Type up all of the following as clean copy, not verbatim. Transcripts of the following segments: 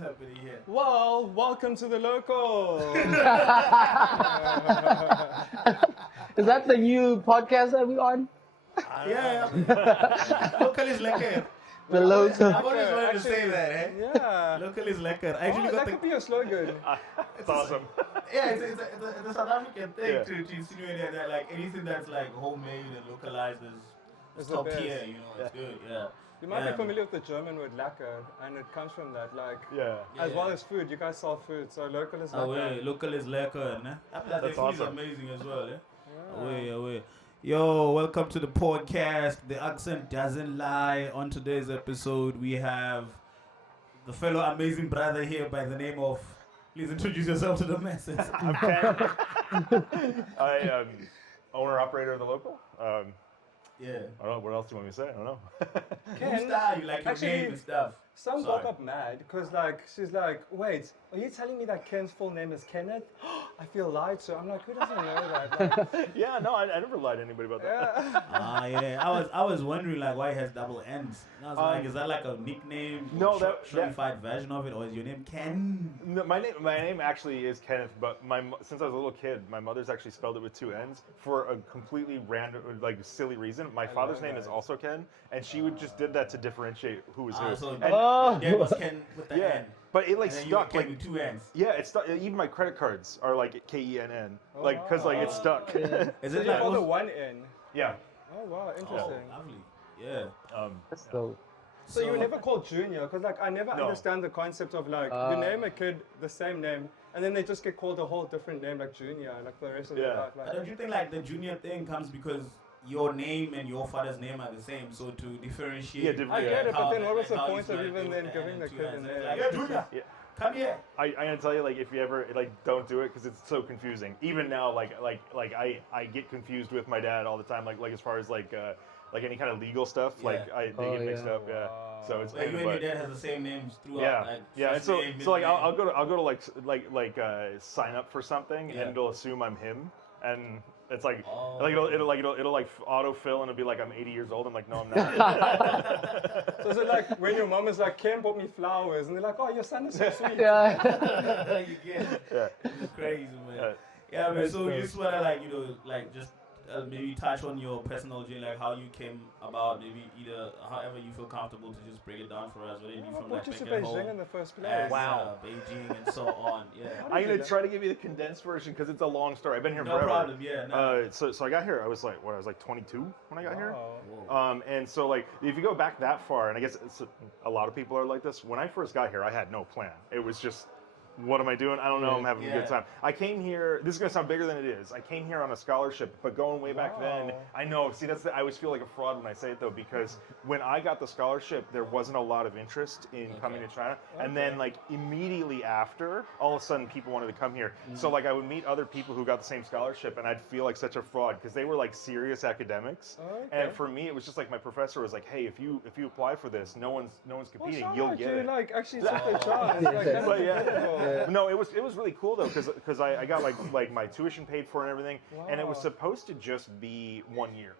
happening here? Well, welcome to the local. Is that the new podcast that we on? Yeah. Local is lekker. The local. I've always wanted to say that, eh? Yeah. Local is lekker. I actually Oh, got that the... could be a slogan. It's awesome. Yeah, it's a South African thing Yeah. to insinuate that like anything that's like homemade and localized is It's the top best. tier, you know, it's good, yeah. You might Yeah. be familiar with the German word lecker, and it comes from that, like, Yeah. as well as food. You guys sell food, so local is Oh, lekker. wait, local is lekker, ne? That That's food is awesome. amazing as well, eh? Yeah. Away. Yo, welcome to the podcast. The accent doesn't lie. On today's episode, we have the fellow amazing brother here by the name of. Please introduce yourself to the masses. I'm Ken. I am owner-operator of the local. Yeah. I don't know, what else do you want me to say? I don't know. Who's that? You like your Actually, name and stuff. Some Sorry. woke up mad because, like, she's like, wait, are you telling me that Ken's full name is Kenneth? I feel lied to. I'm like, who doesn't know that? Like, Yeah, no, I never lied to anybody about that. yeah. Yeah. I was wondering like why it has double N's. And I was like, is that like a nickname? No, shortified version of it, or is your name Ken? No, my name actually is Kenneth, but since I was a little kid, my mother's actually spelled it with two N's for a completely random, like silly reason. My father's name is also Ken, and she would just did that to differentiate who was who. So And- there was Ken with the yeah, N. but it like And then you were stuck Ken like. with two N's. Yeah, it's stuck. Even my credit cards are like Kenn, like because like it's stuck. Is So it you like call the one in. Yeah. Oh, wow, Oh, interesting. lovely. Yeah. That's dope. So you were never called Junior, because like I never No. understand the concept of like you name a kid the same name, and then they just get called a whole different name like Junior, like for the rest of their Yeah. life. But Like, don't you think like the junior thing comes because your name and your father's name are the same, so to differentiate? Yeah, I get it, but then what was the how point he's of gonna even do then it giving and the two kid hands, a and it's name? like, yeah, junior, Yeah. come here. I'm gonna tell you, like, if you ever like don't do it because it's so confusing. Even now, like I get confused with my dad all the time, like as far as like any kind of legal stuff, like Yeah. they get mixed yeah. up, yeah. So it's So you pain in and the your butt. dad has the same names throughout. Yeah, Like, yeah. And first so name, so like middle I'll name. go to sign up for something, Yeah. and it'll assume I'm him, and it's like Oh. like it'll like autofill, and it'll be like I'm 80 years old. I'm like, no, I'm not. So is it like when your mom is like, Ken bought me flowers, and they're like, oh, your son is so sweet. Yeah. You get it. Yeah. It's crazy, man. Yeah. Yeah, man. That's So you dope. just wanna like like just maybe touch on your personal journey, like how you came about, maybe either however you feel comfortable to just break it down for us, whether it be What from brought like you back to at Beijing home, in the first place? as, Wow. Beijing and so on. Yeah. I'm gonna try to give you the condensed version because it's a long story. I've been here No forever. problem. Yeah. No. So I got here. I was like 22 when I got here. Wow. Whoa. And so like if you go back that far, and I guess a lot of people are like this. When I first got here, I had no plan. It was just, what am I doing? I don't know. I'm having a Yeah. good time. I came here. This is gonna sound bigger than it is. I came here on a scholarship, but going way back then, Wow. I know. See, I always feel like a fraud when I say it though, because when I got the scholarship, there wasn't a lot of interest in coming to China. And then like immediately after, all of a sudden people wanted to come here. So like I would meet other people who got the same scholarship, and I'd feel like such a fraud because they were like serious academics. Okay. And for me, it was just like my professor was like, "Hey, if you apply for this, no one's Well, competing. shout You'll out, get you it." like actually took the chance. Like, that's But yeah, incredible. no, it was really cool though because I got like my tuition paid for and everything, and it was Wow. supposed to just be 1 year,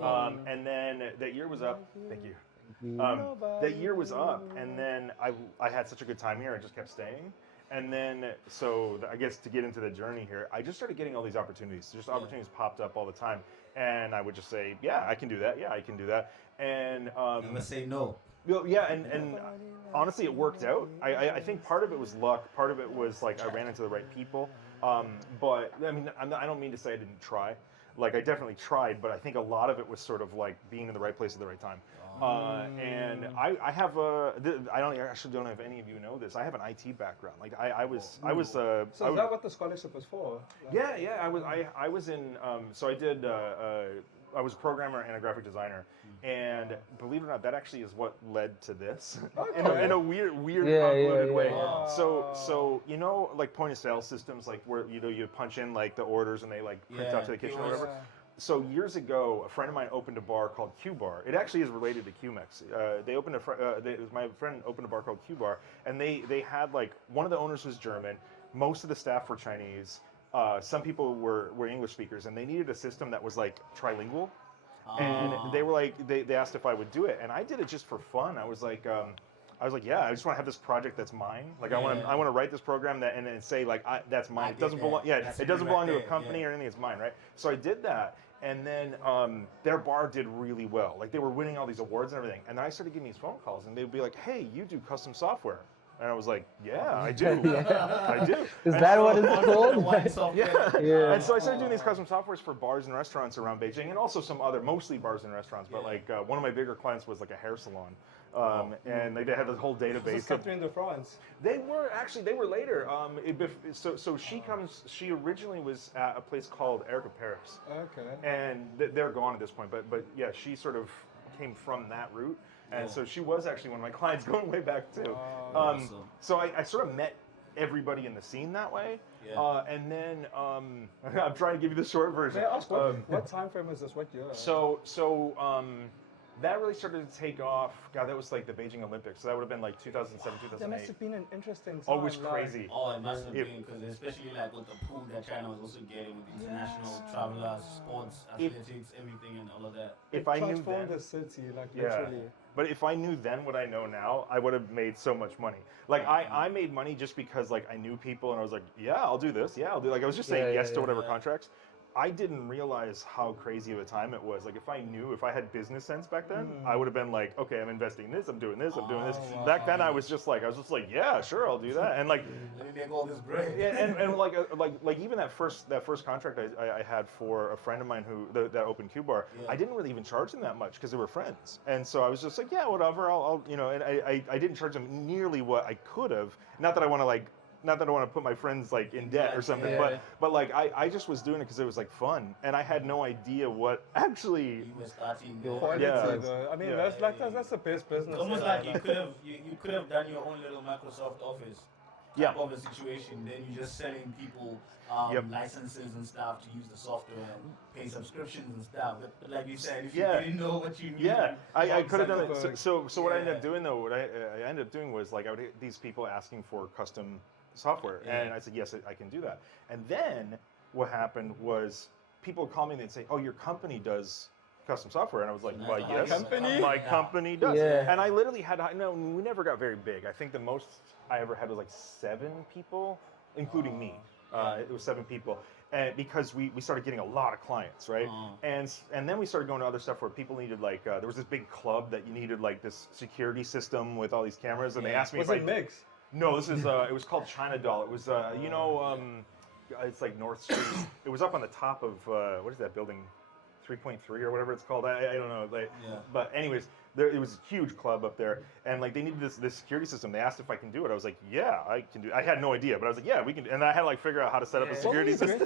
and then that year was up. Thank you. That year was up, and then I had such a good time here. I just kept staying. And then, so I guess to get into the journey here, I just started getting all these opportunities. Just opportunities popped up all the time, and I would just say, "Yeah, I can do that. Yeah, I can do that." And Never say no. well, yeah, and honestly, it worked out. I think part of it was luck. Part of it was like I ran into the right people. But I mean, I don't mean to say I didn't try. Like I definitely tried, but I think a lot of it was sort of like being in the right place at the right time. And I have I actually don't know if any of you know this. I have an IT background. Like I was. So is that what the scholarship was for? Like, Yeah, I was in. So I did. I was a programmer and a graphic designer, and believe it or not, that actually is what led to this in a weird convoluted way. yeah. So you know, like point of sale systems, like where you punch in like the orders and they like print out to the kitchen or whatever. So years ago, a friend of mine opened a bar called Q Bar. It actually is related to QMex. They opened my friend opened a bar called Q Bar, and they had like one of the owners was German, most of the staff were Chinese. Some people were English speakers, and they needed a system that was like trilingual. And they were like, they asked if I would do it, and I did it just for fun. I was like, I was like, yeah, I just want to have this project that's mine. Like I want to write this program that and then say like that's mine. It doesn't belong. Yeah, it doesn't belong to a company or anything. It's mine, right? So I did that, and then their bar did really well. Like they were winning all these awards and everything. And then I started getting these phone calls, and they'd be like, hey, you do custom software. And I was like, yeah, I do. I do. Is that what it's called? Yeah. And so I started doing these custom softwares for bars and restaurants around Beijing, and also some other, mostly bars and restaurants. But like one of my bigger clients was like a hair salon, and they had this whole database. Catherine de France. They were later. So she originally was at a place called Erica Paris. Okay. And they're gone at this point. But yeah, she sort of came from that route. And so she was actually one of my clients going way back too. Awesome. So I sort of met everybody in the scene that way. Yeah. And then I'm trying to give you the short version. May I ask what time frame is this? What year? So that really started to take off. God, that was like the Beijing Olympics. So that would have been like 2007, 2008. That must have been an interesting time. Oh, it was crazy. Oh, it must have been, because especially like with the pool that China was also getting with international travelers, sports, athletics, everything, and all of that. If I knew transformed then, the city, like literally. But if I knew then what I know now, I would have made so much money. Like I made money just because like I knew people and I was like, yeah, I'll do this. Yeah, I'll do. Like I was just saying yes to whatever contracts. I didn't realize how crazy of a time it was. Like if I had business sense back then, I would have been like, okay, I'm investing in this, I'm doing this, I'm doing this. Wow. Back then I was just like, yeah, sure, I'll do that. And like, Let me make all this bread. yeah, and like even that first contract I had for a friend of mine who that opened Q Bar, I didn't really even charge them that much because they were friends. And so I was just like, yeah, whatever, I'll and I didn't charge them nearly what I could have. Not that I want to put my friends like in debt or something, but like I just was doing it because it was like fun, and I had no idea what actually. You were starting. Quality, though. I mean, that's the best business. It's almost like you could have done your own little Microsoft Office type of a situation. Then you're just selling people licenses and stuff to use the software and pay subscriptions and stuff. But like you said, if you didn't know what you knew, I could have done it. So what I ended up doing though, what I ended up doing was like I would get these people asking for custom software, and I said yes, I can do that. And then what happened was people would call me and they'd say, oh, your company does custom software, and I was like, well, yes, my company does. And I literally had we never got very big. I think the most I ever had was like 7 people, including me. It was 7 people. Because we started getting a lot of clients, right? And then we started going to other stuff where people needed like there was this big club that you needed like this security system with all these cameras, and they asked me was if it mix? No, this is it was called China Doll. It was it's like North Street. It was up on the top of what is that building? 3.3 or whatever it's called. I don't know. But anyways, it was a huge club up there, and like they needed this security system. They asked if I can do it. I was like, yeah, I can do it. I had no idea, but I was like, yeah, we can. And I had to like figure out how to set up a security system.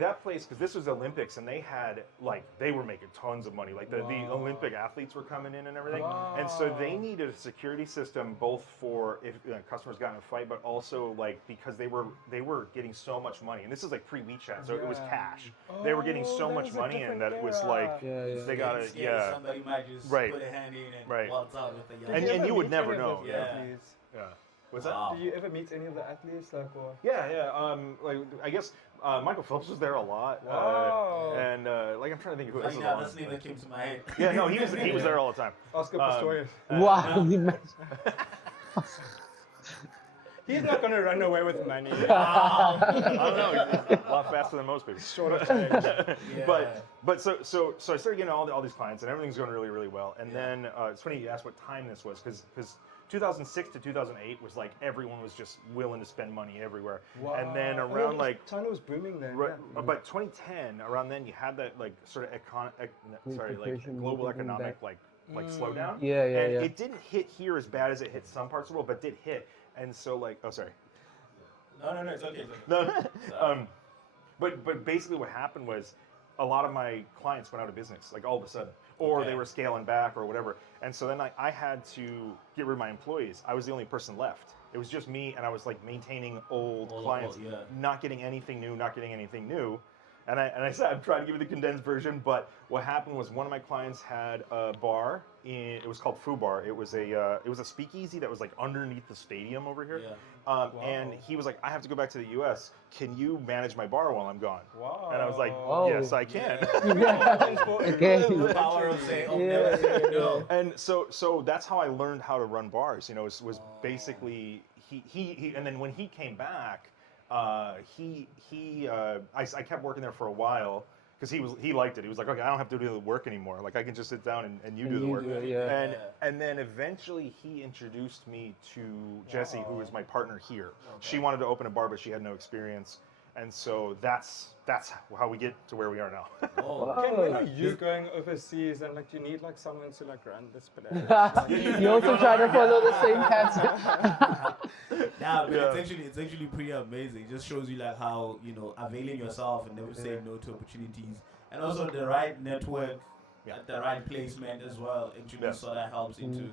That place, because this was the Olympics, and they had like they were making tons of money. Like the Olympic athletes were coming in and everything, and so they needed a security system both for if customers got in a fight, but also like because they were getting so much money. And this is like pre-WeChat, so it was cash. They were getting so much money, and that it was like they got it. Yeah. Somebody might just put a hand in and waltz out with the and you would never know. What's that? Did you ever meet any of the athletes? Like, or? Like I guess Michael Phelps was there a lot. And like I'm trying to think who else was on. This name that came to my head. Yeah, no, he was there all the time. Oscar Pistorius. Wow. He's not going to run away with money. I don't know. He's a lot faster than most people. Short of change. But so I started getting all these clients, and everything's going really, really well. And then it's funny you asked what time this was, because 2006 to 2008 was like everyone was just willing to spend money everywhere. Wow. And then around China was booming then. But 2010, around then you had that like sort of global economic like slowdown. It didn't hit here as bad as it hit some parts of the world, but did hit. And so like, oh sorry. No, it's okay. No. But basically what happened was a lot of my clients went out of business, like all of a sudden, or they were scaling back or whatever. And so then I had to get rid of my employees. I was the only person left. It was just me, and I was like maintaining old clients, not getting anything new. And I said I'm trying to give you the condensed version, but what happened was one of my clients had a bar it was called Foo Bar. It was a speakeasy that was like underneath the stadium over here. Yeah. And he was like, I have to go back to the U.S. Can you manage my bar while I'm gone? Wow. And I was like, Whoa. yes, I can. Okay. The power of saying, oh, Yeah, never say no. And so that's how I learned how to run bars. You know, was basically he and then when he came back, I kept working there for a while because he liked it. He was like, okay, I don't have to do the work anymore. Like I can just sit down and you do the work. Yeah. And then eventually he introduced me to Jessie, who is my partner here. She wanted to open a bar, but she had no experience. And so that's how we get to where we are now. Oh. Ken, when are you going overseas and like you need like someone to like run this place? You also try to follow the same pattern. Nah, but it's actually pretty amazing. It just shows you like how, you know, availing yourself and never saying no to opportunities, and also the right network, the right placement as well. Actually, sort of helps into,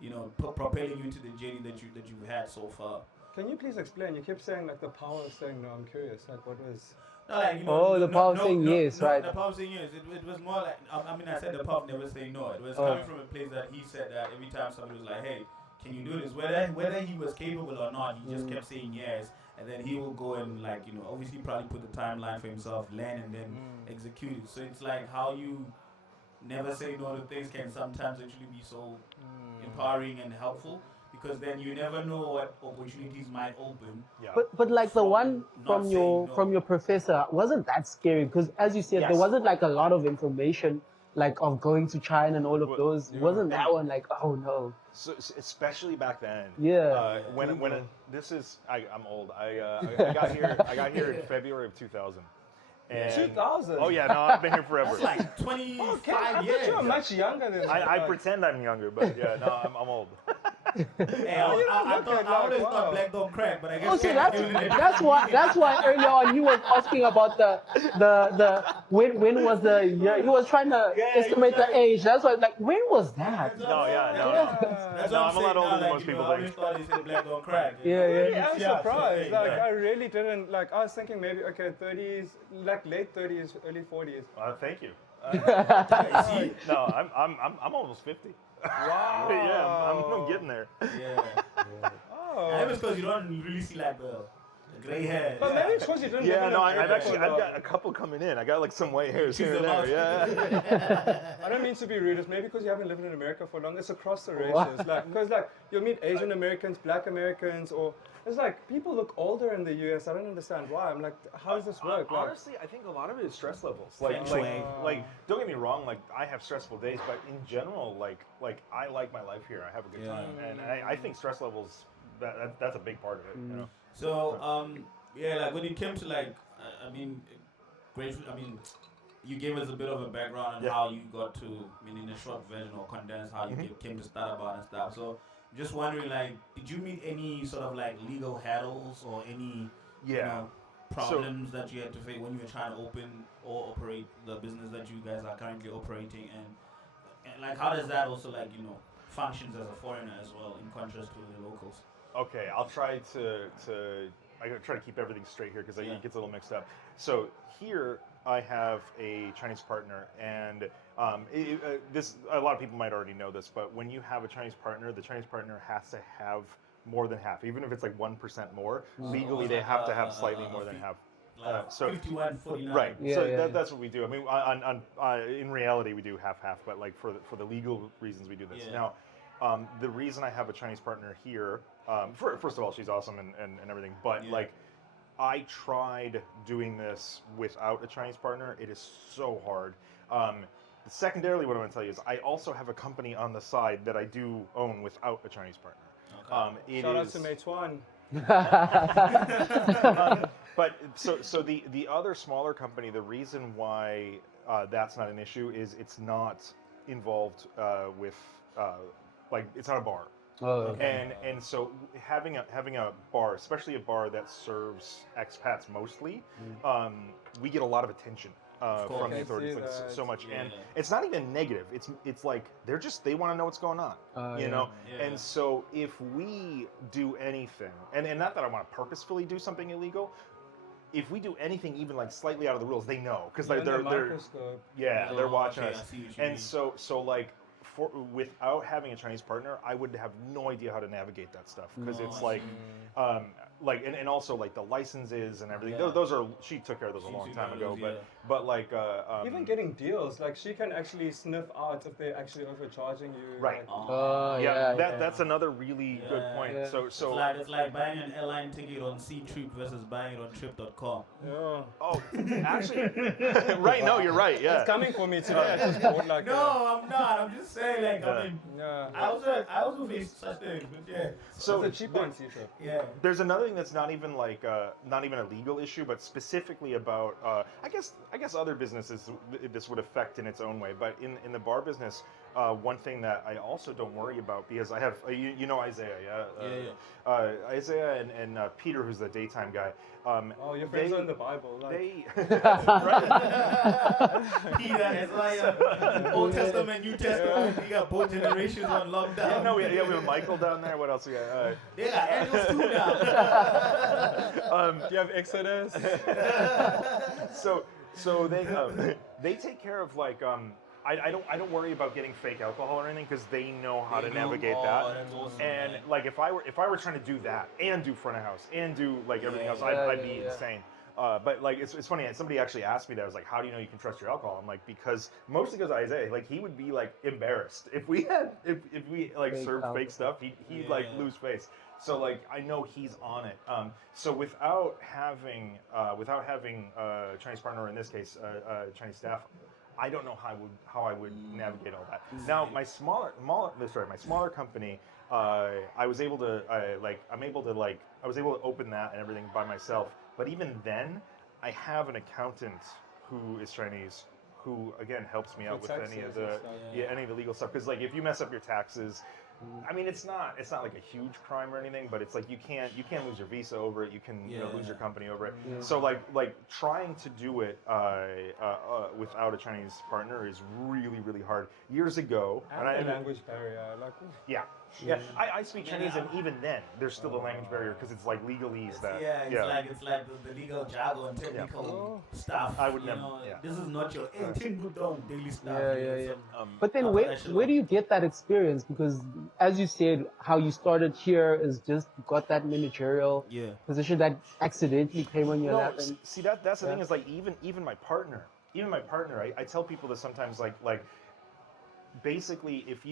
you know, propelling you into the journey that you've had so far. Can you please explain? You kept saying like the power of saying no. I'm curious. Like what was? No, like, you know, the power of saying yes, right? The power of saying yes. It was more like, I mean, I said the power of never saying no. It was coming from a place that he said that every time somebody was like, hey, can you do this? Whether he was capable or not, he just kept saying yes. And then he will go and, like, you know, obviously probably put the timeline for himself, learn, and then execute it. So it's like how you never say no to things can sometimes actually be so empowering and helpful. Because then you never know what opportunities might open. Yeah. But like the one not from your professor, wasn't that scary? Because as you said, there wasn't like a lot of information like of going to China and all of those. Wasn't that one like, oh no? So especially back then. Yeah. I'm old. I got here in February of 2000. And 2000. Oh yeah, no, I've been here forever. That's like 25 I years. thought you were much younger than that. I pretend I'm younger, but yeah, no, I'm old. Hey, I always thought black don't crack, but I guess Oh, so that's why earlier on he was asking about the when was the year. He was trying to estimate the age. That's why like when was that? No, yeah, no. That's No, what I'm a lot older than most you know, people I always think. thought he said black don't crack. Yeah. I'm surprised. Like I really didn't. Like I was thinking maybe 30s, like late 30s, early 40s. Thank you. See? No, I'm almost 50. Wow. Yeah, I'm getting there. Yeah. Oh. I was because you don't really see like the gray hair. But maybe it's because you didn't. Yeah, live in no, America for I've long. got a couple coming in. I got like some white hairs Choose here and them there. out. Yeah. I don't mean to be rude. It's maybe because you haven't lived in America for long. It's across the races. Like, because like you'll meet Asian Americans, Black Americans, or it's like people look older in the US. I don't understand why. I'm like, how does this work? Like, Honestly, I think a lot of it is stress levels. Like, Feng like, don't get me wrong. Like, I have stressful days, but in general, like I like my life here. I have a good time, and I think stress levels. That's a big part of it. You know. So, yeah, like when it came to like, I mean, you gave us a bit of a background on how you got to, in a short version or condensed, how you came to start about and stuff. So, just wondering, like, did you meet any sort of like legal hurdles or any, you know, problems that you had to face when you were trying to open or operate the business that you guys are currently operating, and like, how does that also like, you know, functions as a foreigner as well in contrast to the locals? Okay, I'll try I gotta try to keep everything straight here because it gets a little mixed up. So here I have a Chinese partner, and this a lot of people might already know this, but when you have a Chinese partner, the Chinese partner has to have more than half, even if it's like 1% more. Legally, they have to have slightly more than half. So 51-49. right. Yeah, So that's what we do. I mean, in reality, we do half, but like for the legal reasons, we do this. Yeah. Now, the reason I have a Chinese partner here, first of all, she's awesome and everything, but like, I tried doing this without a Chinese partner. It is so hard. Secondarily, what I'm going to tell you is I also have a company on the side that I do own without a Chinese partner. shout out to Meituan. But so the other smaller company, the reason why that's not an issue is it's not involved with like it's not a bar. Oh, And so having a bar, especially a bar that serves expats mostly, we get a lot of attention from the authorities, like so much, and it's not even negative. It's like they want to know what's going on, you know. Yeah. And so if we do anything, and not that I want to purposefully do something illegal, if we do anything even like slightly out of the rules, they know because You're they're in the microscope. they're watching okay, I us. see what you And mean. so like without having a Chinese partner, I would have no idea how to navigate that stuff because No, it's I like see. and also like the licenses and everything. Yeah. Those are she took care of those a She long took time care ago. of those, But like Even getting deals, like she can actually sniff out if they're actually overcharging you. Right. Like, Oh, yeah, yeah. that's another really good Yeah. point. Yeah. So It's like buying an airline ticket on C-Trip versus buying it on Trip.com. yeah. oh actually right, no, you're right. Yeah. It's coming for me today. I just bought like No, I'm not. I'm just saying, like, I mean, yeah. I also face such things, but yeah. So It's a cheap one, C-Trip. Yeah. there's another thing that's not even like not even a legal issue, but specifically about I guess other businesses this would affect in its own way. But in the bar business, one thing that I also don't worry about because I have you know Isaiah, Isaiah and Peter, who's the daytime guy. Oh, your friends are in the Bible. Like, They Peter, Isaiah, Old Testament, New Testament, we got both generations on lockdown. yeah, no, we have Michael down there. What else we got? They got angels too now. do you have Exodus? So they take care of like I don't worry about getting fake alcohol or anything because they know how to navigate that. That's awesome, And man. like if I were trying to do that and do front of house and do like everything else, Yeah, I'd be yeah. insane. But like it's funny. And somebody actually asked me that. I was like, "How do you know you can trust your alcohol?" I'm like, because mostly because Isaiah, like he would be like embarrassed if we like Fake served alcohol. fake stuff. He'd like Yeah. lose face. So like I know he's on it. So without having Chinese partner, or in this case Chinese staff, I don't know how I would navigate all that. Now my smaller company, I was able to I was able to open that and everything by myself. But even then, I have an accountant who is Chinese who again helps me out with any taxes of the and stuff. any of the legal stuff because like if you mess up your taxes. I mean, it's not like a huge crime or anything, but it's like you can't lose your visa over it. You can lose your company over it. Yeah. So like trying to do it without a Chinese partner is really hard. Years ago, And the language barrier. Like, yeah. I speak Chinese, and even then, there's still a language barrier because it's like legalese that It's like the legal jargon, technical stuff. I would you never- know, yeah. This is not your 18 daily stuff. Yeah, you know, yeah, some, But then where do you get that experience? Because as you said, how you started here is just got that managerial Yeah. position that accidentally came on your No, lap. And, see that's the Yeah. thing is like even my partner, I tell people this sometimes like basically if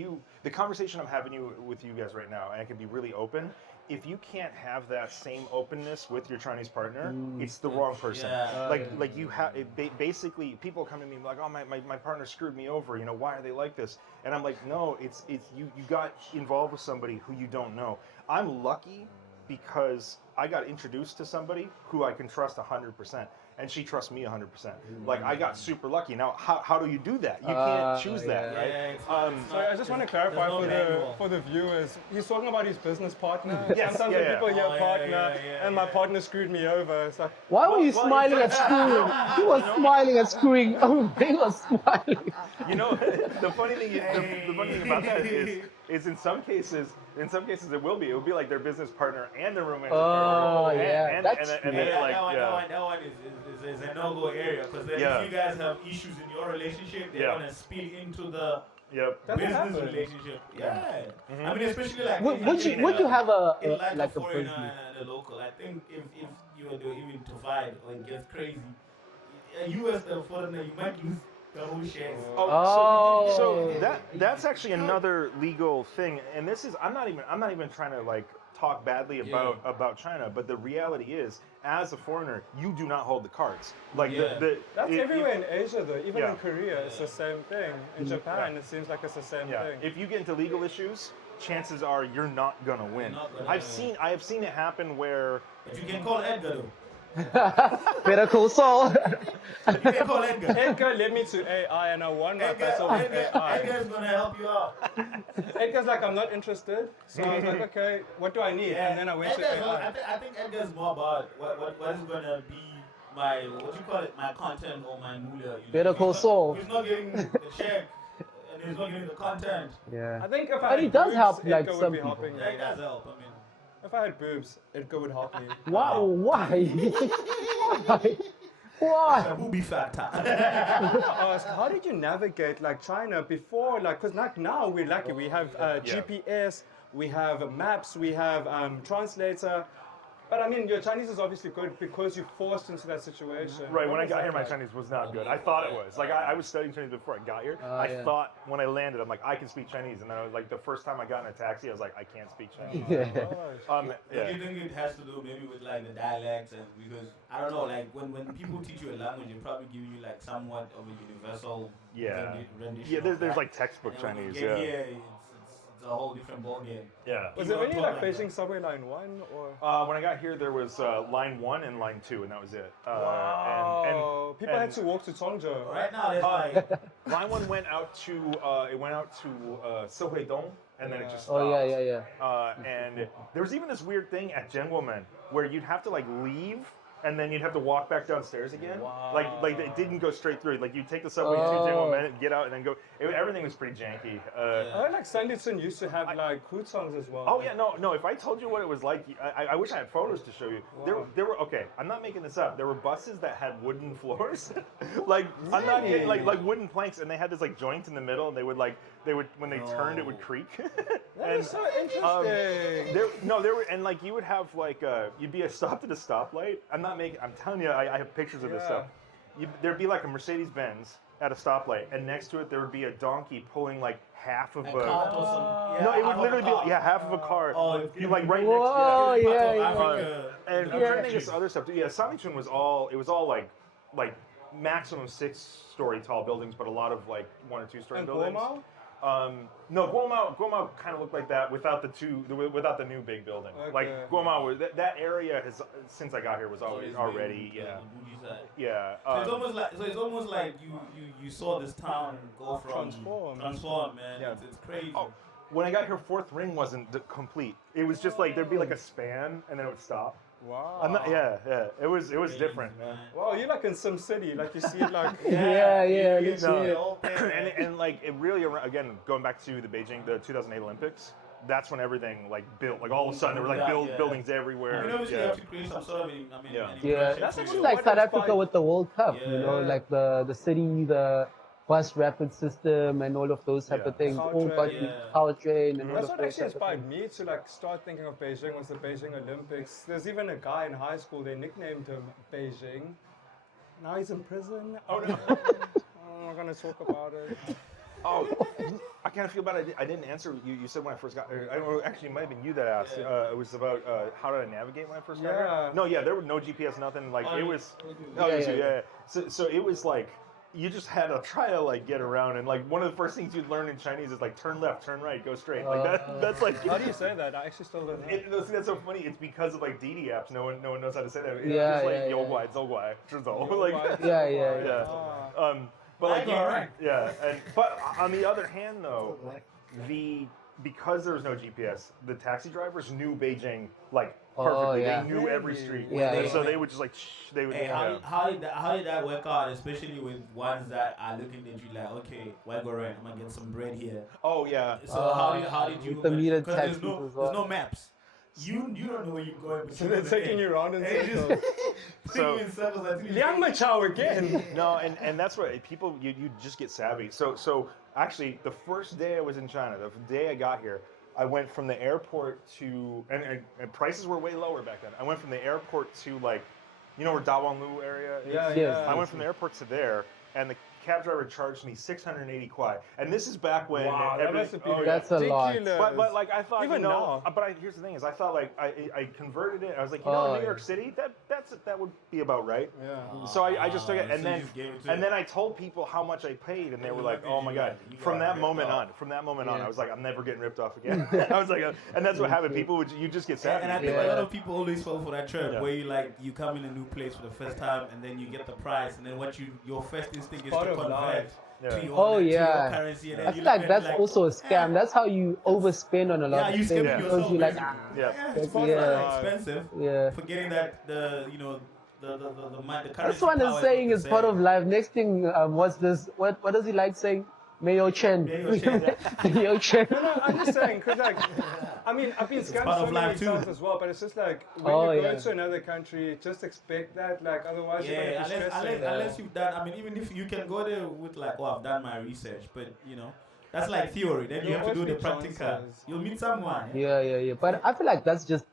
the conversation I'm having with you guys right now, and I can be really open. If you can't have that same openness with your Chinese partner, it's the wrong person. Yeah. Like you have basically people come to me like, oh my partner screwed me over. You know, why are they like this? And I'm like, no, it's you got involved with somebody who you don't know. I'm lucky because I got introduced to somebody who I can trust 100%. And she trusts me 100%. Like I got super lucky. Now, how do you do that? You can't choose that, yeah. right? Yeah, it's not- it's Sorry, I not- just want to there's clarify no manual. for the viewers. He's talking about his business partner. Yes, Sometimes yeah, when people yeah. hear Oh, yeah, partner yeah, and my partner screwed me over, it's like, why were you well, smiling at screwing? He was smiling at screwing. Oh, he was smiling. You know, the funny thing about that is in some cases it will be like their business partner and their romantic partner. yeah, that's and true. then Yeah, like that one is a no-go area because then Yeah. if you guys have issues in your relationship, they're Yeah. gonna spill into the Yep. Doesn't business happen. relationship. Yeah, I mean especially like Would you have in like like a a foreigner business? and a local? I think if you were to even to fight or it gets crazy, you as the foreigner you might lose the whole shares. Oh. So that's actually another legal thing, and this is I'm not even trying to like talk badly about China, but the reality is, as a foreigner, you do not hold the cards. Like that's everywhere in Asia though. Even Yeah. in Korea, it's the same thing. In Japan, it seems like it's the same Yeah. thing. If you get into legal issues, chances are you're not gonna win. not gonna I have seen it happen where But you can call Edgar though. Better call Saul. You can call Edgar. Edgar led me to AI and I won my battle with AI. Edgar's gonna help you out. Edgar's like, I'm not interested. So I was like, okay, what do I need? And then I went to Edgar's AI. I think Edgar's more about what is gonna be my what you call it, my content or my moolah. You know? Better call Saul. He's not getting the check and he's not getting the content. Yeah. I think if I But he had does roots, help, Edgar like, would some be people. helping me. Yeah, it does help. I mean, If I had boobs, it would help me. Wow, why? Why? Booby factor. Ask, how did you navigate like China before, like, because like now we're lucky, we have GPS, we have maps, we have translator. But I mean, your Chinese is obviously good because you're forced into that situation. Right, when What I was got that here, my like? Chinese was not good. I thought it was. Like, I was studying Chinese before I got here. I thought when I landed, I'm like, I can speak Chinese. And then I was like, the first time I got in a taxi, I was like, I can't speak Chinese. Yeah. Gosh. Do you think it has to do maybe with like the dialects and because I don't know, like when people teach you a language, they probably give you like somewhat of a universal rendition. Yeah, of there's that. like textbook And when you Chinese, get yeah. here, it's a whole different ballgame. Yeah. Was You there were only taught like like Beijing that. subway line 1 or? When I got here, there was line 1 and line 2, and that was it. Wow. People had to walk to Tongzhou. Right now, there's like Line 1 went out to Sohuidong, and then it just stopped. Oh yeah. And there was even this weird thing at Zhenguomen where you'd have to like leave and then you'd have to walk back downstairs again. Wow. Like it didn't go straight through. Like you take the subway to Zhenguomen and get out and then go. Everything was pretty janky. I heard like Sanlitun used to have like hutongs as well. Oh yeah, no. If I told you what it was like, I wish I had photos to show you. Wow. There were okay. I'm not making this up. There were buses that had wooden floors, like I'm not kidding, like wooden planks, and they had this like joint in the middle. And they would when they turned, it would creak. That is so interesting. There were and like you would have like you'd be stopped at a stoplight. I'm telling you, I have pictures of this stuff. There'd be like a Mercedes Benz at a stoplight, and next to it there would be a donkey pulling like half of a a. cart or some. No, it would half of a literally car. be half of a car. Oh, you like right Whoa, next to yeah, Part of yeah. Africa. and I'm trying to think of some other stuff too. Yeah, Sanlitun was all like maximum 6-story tall buildings, but a lot of like 1 or 2-story And buildings. Guomao? No, Guomao kind of looked like that without the new big building. Okay. Like Guomao was that area has since I got here was always already the bougie side. yeah. So it's almost like you saw this town go from transform, man. Yeah. It's crazy. Oh, when I got here, fourth ring wasn't complete. It was just like there'd be like a span and then it would stop. Wow. I'm not, yeah. It was different, man. Wow, you're like in Sim City, like you see it like. Yeah, you literally. see it all there. and like it really again going back to the 2008 Olympics. That's when everything like built. Like all of a sudden there were like buildings everywhere. I mean, obviously you have to create some sort of an Yeah, impression That's to actually it. like what South Africa inspired- with the World Cup, you know, Yeah. like the city, the bus rapid system, and all of those type of things. All Caltrain. got Yeah. Caltrain and all That's of what those actually type of inspired things. me to like start thinking of Beijing was the Beijing Olympics. There's even a guy in high school, they nicknamed him Beijing. Now he's in prison. Oh no. I'm not gonna talk about it. Oh, I kind of feel bad. I didn't answer. You said when I first got. I don't know. Actually, it might have been you that asked. It was about how did I navigate when I first got Yeah. here. No, yeah, there was no GPS, nothing. Like it was. Yeah, it was yeah. yeah. So it was like you just had to try to like get around, and like one of the first things you'd learn in Chinese is like turn left, turn right, go straight. Like that. That's like. How do you say that? I actually still don't know. See, that's so funny. It's because of like DD apps. No one knows how to say that. It's Yeah, just like yeah, yo yeah. guai, zhou guai, zhizhou. Yo Like guai, Yeah. Ah. but like, Alright. yeah, but on the other hand, though, because there was no GPS, the taxi drivers knew Beijing like perfectly. yeah. They knew every street. Yeah, And yeah. so they would just like they would. Hey, yeah. how did that work out? Especially with ones that are looking at you like, okay, why go right? I'm gonna get some bread here. Oh yeah. So how did you? with the meter because taxis there's as well. no maps. You don't know where you're going. But So they're taking you around in Hey, just circles. taking you in circles until you Liang Machao again. No, and that's what people you just get savvy. So actually, the first day I was in China, the day I got here, I went from the airport to and prices were way lower back then. I went from the airport to like, you know where Dawanglu area is? Yeah, Yes. I went from the airport to there, and the cab driver charged me 680 kwai. And this is back when Wow, that every- must have been oh, yeah. That's a lot. ridiculous. But like I thought, Even now. here's the thing is I thought like I converted it. I was like, you know, Oh, in New York City, that would be about right. Yeah. So I just took it, So and you then just gave it to and them. then I told people how much I paid, and they were like, Did "Oh my you god!" like- you From got that ripped moment off. on, Yeah. I was like, "I'm never getting ripped off again." I was like, and that's what happened. People would you just get savvy. And I think Yeah. a lot of people always fall for that trap Yeah. where you come in a new place for the first time and then you get the price and then your first instinct is Part to of convert life. Yeah. to your, Oh, to your yeah. currency. And I then feel you like look that's at it also a scam. That's how you overspend on a lot yeah, of you things scamming because yourself. you're like, basically. Yeah. It's fun, Yeah. expensive. yeah. Forgetting that the currency This one power is saying not it's the part same. of life. Next thing, what's this? What does he like saying? Mayo Chen. Mayo Chen. Mayo Chen. No, I'm just saying, because like, I mean, I've been scammed part so of many life too. times as well, but it's just like, when Oh, you go yeah. to another country, just expect that, like, otherwise you're going Yeah, to be stressing. unless you've done, I mean, even if you can go there with like, oh, I've done my research, but you know, that's like theory. Then you There'll have to do always the be practical. chances. You'll meet someone. Yeah. But I feel like that's just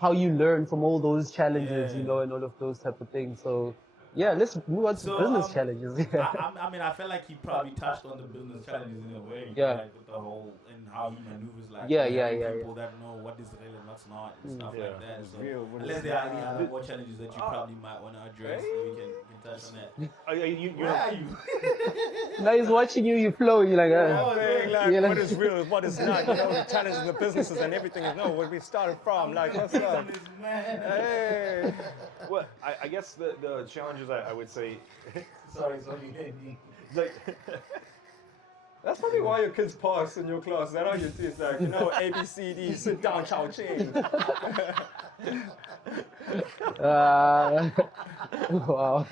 how you learn from all those challenges, Yeah. you know, and all of those type of things. So, yeah, let's move on to So, business challenges. I mean, I feel like he probably touched on the business challenges in a way. Yeah. Like with the whole and how he maneuvers, like Yeah, having yeah. people that know what is real and what's not and stuff Yeah. like that. So, real, what is unless there are any other more challenges that you probably might want to address, we can touch on that. You Where know, are you? Now he's watching you flow. You're like, Saying, like, Yeah, like- what is real, what is not, you know, the challenges in the businesses and everything, you know, where we started from, like, what's up? This man. Hey. well, I guess the challenges I would say, Sorry. like, That's probably why your kids pass in your class. Is that how you do? It's like, you know, A, B, C, D, sit down, chow ching. wow.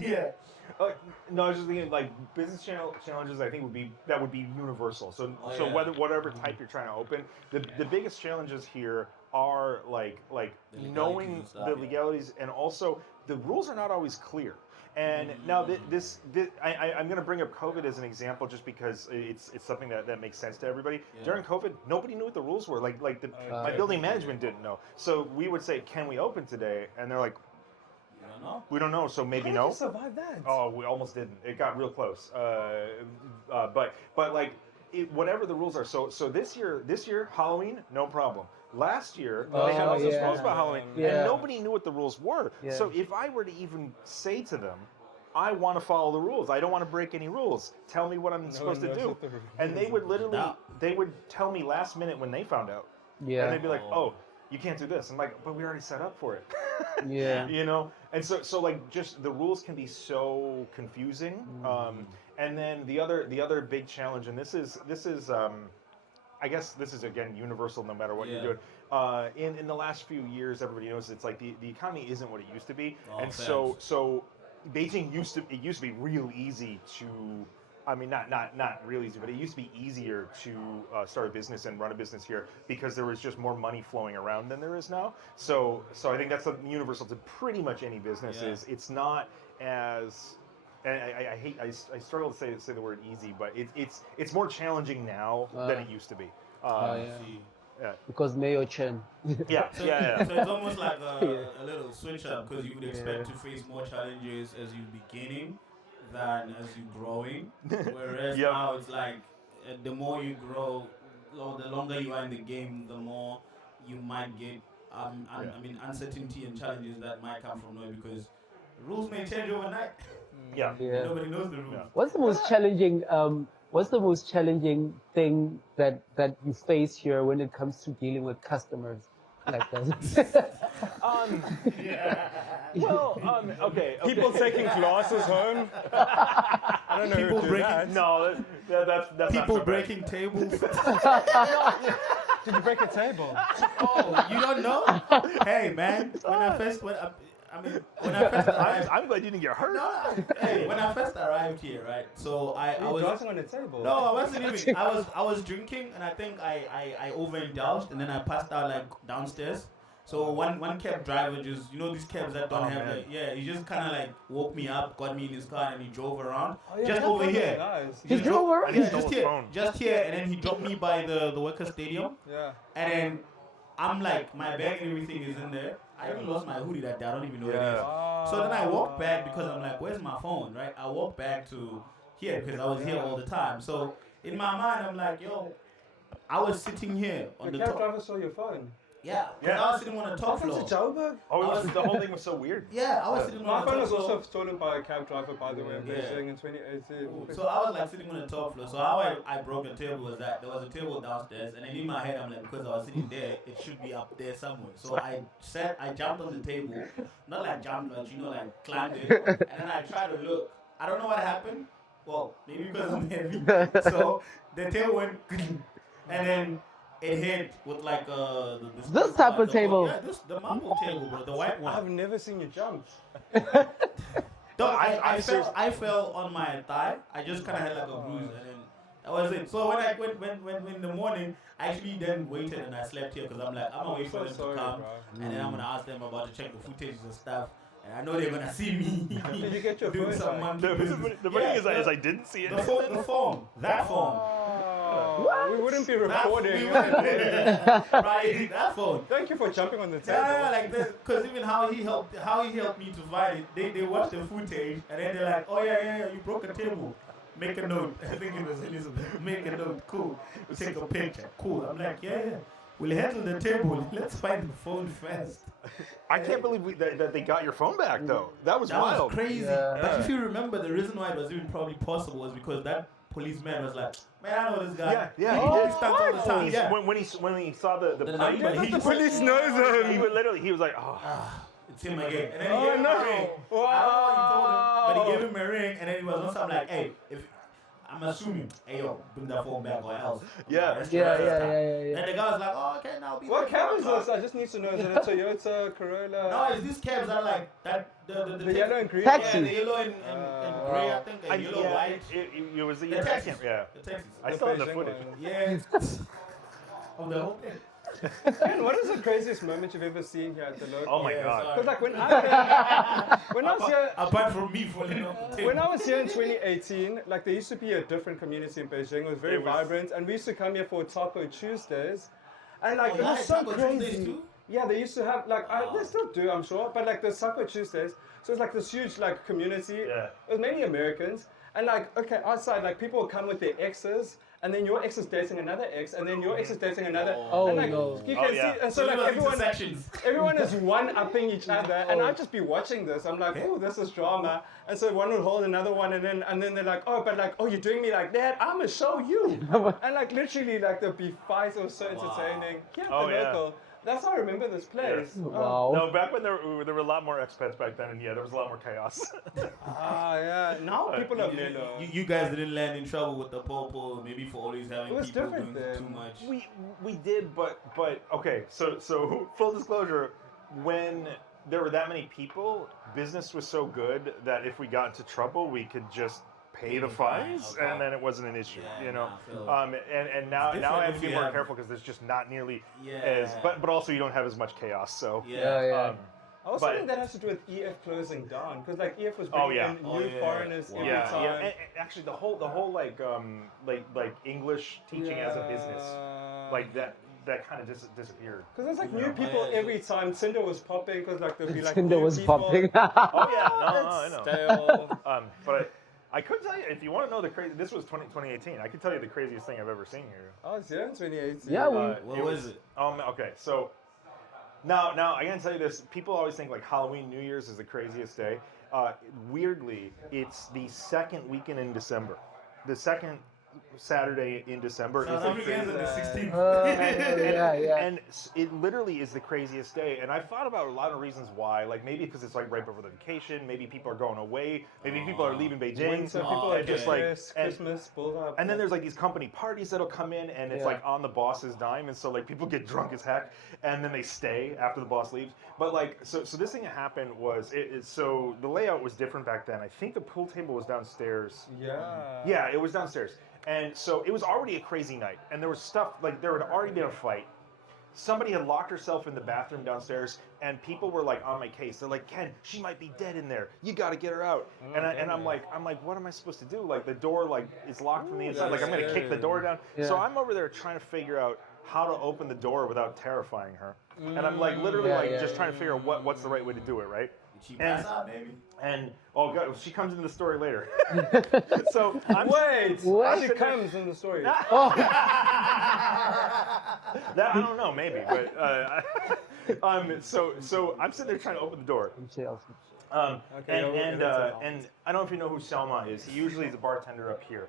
Yeah. no, I was just thinking like business challenges. I think would be universal. So Oh, so yeah. whatever type you're trying to open, the biggest challenges here are like The legalities knowing and stuff, the yeah. legalities, and also the rules are not always clear. And now I'm going to bring up COVID as an example, just because it's something that makes sense to everybody. Yeah. During COVID, nobody knew what the rules were. My Okay. building management didn't know. So we would say, "Can we open today?" And they're like, You don't know? "We don't know." So maybe How did no. you survive that? Oh, we almost didn't. It got real close. But like whatever the rules are. So this year Halloween, no problem. Last year they had all those yeah. rules about Halloween, Yeah. and nobody knew what the rules were. Yeah. So if I were to even say to them, I want to follow the rules. I don't want to break any rules. Tell me what I'm supposed to knows do. what the rules And they would literally, No. they would tell me last minute when they found out. Yeah. And they'd be like, "Oh, you can't do this." I'm like, "But we already set up for it." Yeah. You know, and so like just the rules can be so confusing. And then the other big challenge, and this is I guess this is again universal no matter what Yeah. you're doing. In the last few years, everybody knows it's like the economy isn't what it used to be, Oh, and facts. so Beijing used to be real easy to. I mean, not real easy, but it used to be easier to start a business and run a business here because there was just more money flowing around than there is now. So I think that's something universal to pretty much any business. Yeah. Is it's not as, and I struggle to say the word easy, but it's more challenging now than it used to be. yeah. See. Yeah, Because Mayo Chen. yeah, So, yeah. so it's almost like a little switch up, because you would expect to face more challenges as you beginning than as you growing. Whereas Yep. now it's like the more you grow, or the longer you are in the game, the more you might get I mean uncertainty and challenges that might come from knowing, because rules may change overnight. Yeah. Yeah. Nobody knows the rules. Yeah. What's the most challenging? What's the most challenging thing that you face here when it comes to dealing with customers like that? Well, okay. People taking classes home. I don't know People who do breaking- that. No, that's not People so bad. breaking tables. Did you break a table? Oh, you don't know? Hey, man. When I first arrived, I'm glad you didn't get hurt. hey, when I first arrived here, right? So I Were you was dancing on a table? no, I wasn't even. I was drinking, and I think I overindulged, and then I passed out like downstairs. So one cab driver just, you know, these cabs that don't Oh, have man. like, yeah, he just kind of like woke me up, got me in his car, and he drove around Oh, yeah, just that over was here. Nice. He Just drove dro- around? Yeah, Stole just his here, phone. just here, and then he dropped me by the Worker Stadium, Yeah. and then I'm like, my bag and everything is in there. I even lost my hoodie that day. I don't even know where it is. So then I walked back because I'm like, where's my phone, right? I walked back to here because I was here all the time. So in my mind, I'm like, yo, I was sitting here on The the cab top. driver saw your phone. Yeah, 'cause Yeah. I was sitting on the top Welcome to floor. Joburg. Oh, the whole thing was so weird. Yeah, I was sitting My on the phone top was also floor. stolen by a cab driver, by the way, in Yeah. Beijing in 2018. So I was like sitting on the top floor. So how I broke the table was that there was a table downstairs, and then in my head I'm like, because I was sitting there, it should be up there somewhere. So I jumped on the table, not like jumped, but you know, like climbed it, and then I tried to look. I don't know what happened. Well, maybe because I'm heavy. So the table went, and then it hit with like This type of table. Yeah, the marble table, bro, the white I've one. never seen you jump. No, I fell on my thigh. I just kind of had like a bruise, and then that was it. So when in the morning, I actually then waited and I slept here because I'm like, I'm gonna wait for them to come, and then I'm gonna ask them about to check the footage and stuff. And I know they're gonna see me. Did you get your doing phone some back? monkey business. The funny thing is I didn't see it. The phone, that phone. We wouldn't be recording. Right, that phone. Thank you for jumping on the table. Yeah, like that, because even how he helped me to find it. They watched the footage and then they're like, oh yeah, you broke a table. Make a note. I think it was Elizabeth. Make a note. Cool. We'll take a picture. Cool. I'm like, yeah. We'll handle the table. Let's find the phone first. I can't believe that they got your phone back though. That was That wild. was crazy. Yeah. But if you remember, the reason why it was even probably possible was because that policeman was like, man, I know this guy. Yeah, he he did. did stunts all the time. He's- Yeah. when he saw the The plate, number, he police knows he would literally, he was like, oh. It's him again. And then he Oh, gave him no. a ring. Wow. I don't know what he told him, but he gave him a ring, and then he was on something like, hey, if I'm assuming, hey yo, bring that phone back or else. Yeah. That's the Yeah, rest of yeah, the time. yeah, yeah. And the guy was like, oh, okay, now be What there cab for is the car. this? I just need to know. Is it a Toyota Corolla? No, it's these cabs that are like that. The yellow and green. Taxi. Yeah, the yellow and gray. I think the yellow, white. It was the Taxis. yeah. The Texas. I still have the Beijing footage. one. Yeah. Of the whole thing. Man, what is the craziest moment you've ever seen here at the local? Oh my god. Because like when I was here, Apart from me falling off the table. when I was here in 2018, like there used to be a different community in Beijing. It was very It was- vibrant, and we used to come here for Taco Tuesdays, and like Oh, it was yeah, so Taco Tuesdays crazy. too? Yeah, they used to have like they still do, I'm sure, but like the Taco Tuesdays. So it's like this huge like community. Yeah. It was mainly Americans, and like okay, outside like people would come with their exes. And then your ex is dating another ex, and then your ex is dating another. Oh, and like, no. you Oh, can yeah. see, and so like intersections. everyone is one-upping each other, and I'd just be watching this. I'm like, oh, this is drama. And so one would hold another one, and then they're like, oh, but like, oh, you're doing me like that. I'ma show you. And like literally, like there'd be fights. It was so entertaining. Yeah, Oh, the yeah. local. That's how I remember this place. Yes. Wow. No, back when there were a lot more expats back then, and yeah, there was a lot more chaos. Yeah. Now people are mellow. You guys didn't land in trouble with the popo, maybe for always having It was people different doing then. too much. we did, but okay. So full disclosure, when there were that many people, business was so good that if we got into trouble, we could just pay the fines, Okay. and then it wasn't an issue, Yeah, you know. nah, I feel And now different I have if to be you more have- careful because there's just not nearly Yeah. as, but also you don't have as much chaos. So Yeah. I also But- think that has to do with EF closing down, because like EF was Oh, bringing yeah. in Oh, new yeah. foreigners Wow. every yeah, time. yeah. And actually, the whole like English teaching as a business, like that kind of disappeared. Because there's like Yeah. new people Yeah. every time. Tinder was popping because like there'd be like Tinder new was people. popping. Oh yeah, no, I know. Stale. But I could tell you if you want to know the crazy. This was 2018. I could tell you the craziest thing I've ever seen here. I was here in 2018. Yeah, we- What was it? Okay, so now I gotta tell you this. People always think like Halloween, New Year's is the craziest day. Weirdly, it's the second weekend in December. The second Saturday in December South is the Africans on the craziest. 16th. yeah. And it literally is the craziest day. And I've thought about a lot of reasons why. Like maybe because it's like right before the vacation. Maybe people are going away. Maybe people are leaving Beijing. Winter, people Oh, are okay. just like- Christmas, build up. And then there's like these company parties that'll come in, and it's Yeah. like on the boss's dime, and so like people get drunk as heck, and then they stay after the boss leaves. But like, so this thing that happened was so the layout was different back then. I think the pool table was downstairs. Yeah, it was downstairs, and so it was already a crazy night, and there was stuff like there had already been a fight. Somebody had locked herself in the bathroom downstairs, and people were like on my case. They're like, Ken, she might be dead in there. You got to get her out. And I'm like, what am I supposed to do? Like the door like is locked from the inside. Like I'm gonna kick the door down. Yeah. So I'm over there trying to figure out how to open the door without terrifying her. And I'm like literally Yeah, like yeah, just trying to figure out what's the right way to do it, right? She passed out, baby. And oh god, she comes into the story later. So I'm Wait, What? she comes in the story. Oh, that I don't know, maybe, but so I'm sitting there trying to open the door. Chelsea. Okay, And yeah, I don't know if you know who Selma is. He usually is a bartender up here.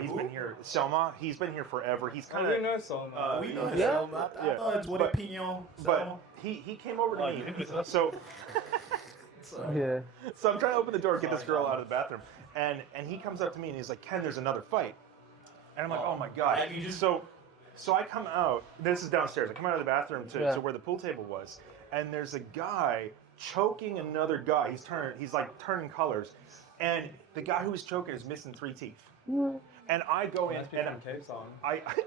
He's been here. Selma. He's been here forever. He's How kind do you of. know so We know his Yeah. Selma. I Yeah. thought it's what a pignon. But he came over to me. So Yeah. I'm trying to open the door, get this girl out of the bathroom, and he comes up to me and he's like, Ken, there's another fight. And I'm like, oh my god. Like you just- So I come out. This is downstairs. I come out of the bathroom to Yeah. where the pool table was, and there's a guy choking another guy. He's like turning colors, and the guy who was choking is missing 3 teeth. And I go in, Must be and from Cape Town.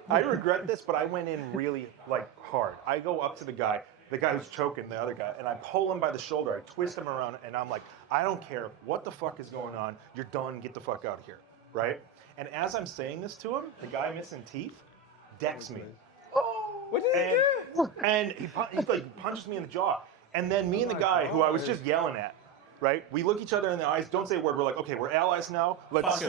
I regret this, but I went in really like hard. I go up to the guy who's choking the other guy, and I pull him by the shoulder. I twist him around, and I'm like, I don't care what the fuck is going on. You're done. Get the fuck out of here, right? And as I'm saying this to him, the guy missing teeth decks me. What did he do? And he like punches me in the jaw. And then me and the guy who I was just yelling at, right? We look each other in the eyes, don't say a word. We're like, okay, we're allies now. Let's.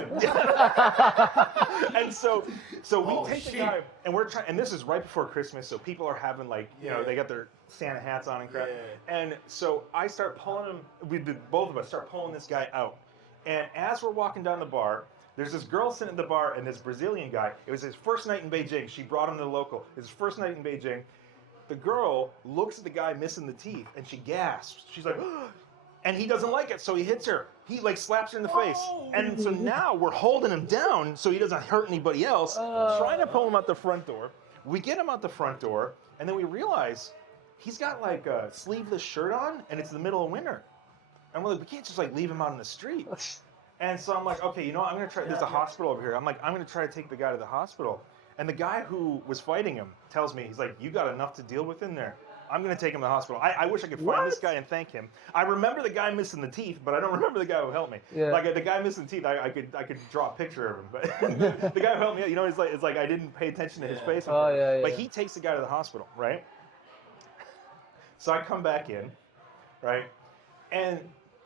And so we take the guy, and we're trying. And this is right before Christmas, so people are having like, you know, they got their Santa hats on and crap. And so I start pulling him. Both of us start pulling this guy out. And as we're walking down the bar, there's this girl sitting at the bar and this Brazilian guy. It was his first night in Beijing. She brought him to the local. It was his first night in Beijing. The girl looks at the guy missing the teeth and she gasps. She's like, and he doesn't like it, so he hits her. He like slaps her in the face. And so now we're holding him down so he doesn't hurt anybody else, trying to pull him out the front door. We get him out the front door, and then we realize he's got like a sleeveless shirt on, and it's the middle of winter. And we're like, we can't just like leave him out in the street. And so I'm like, okay, you know what? I'm gonna try. There's a hospital over here. I'm like, I'm gonna try to take the guy to the hospital. And the guy who was fighting him tells me, he's like, you got enough to deal with in there. I'm gonna take him to the hospital. I wish I could find this guy and thank him. I remember the guy missing the teeth, but I don't remember the guy who helped me. Yeah. Like the guy missing the teeth, I could draw a picture of him. But the guy who helped me, you know, it's like I didn't pay attention to his face. But he takes the guy to the hospital, right? So I come back in, right, and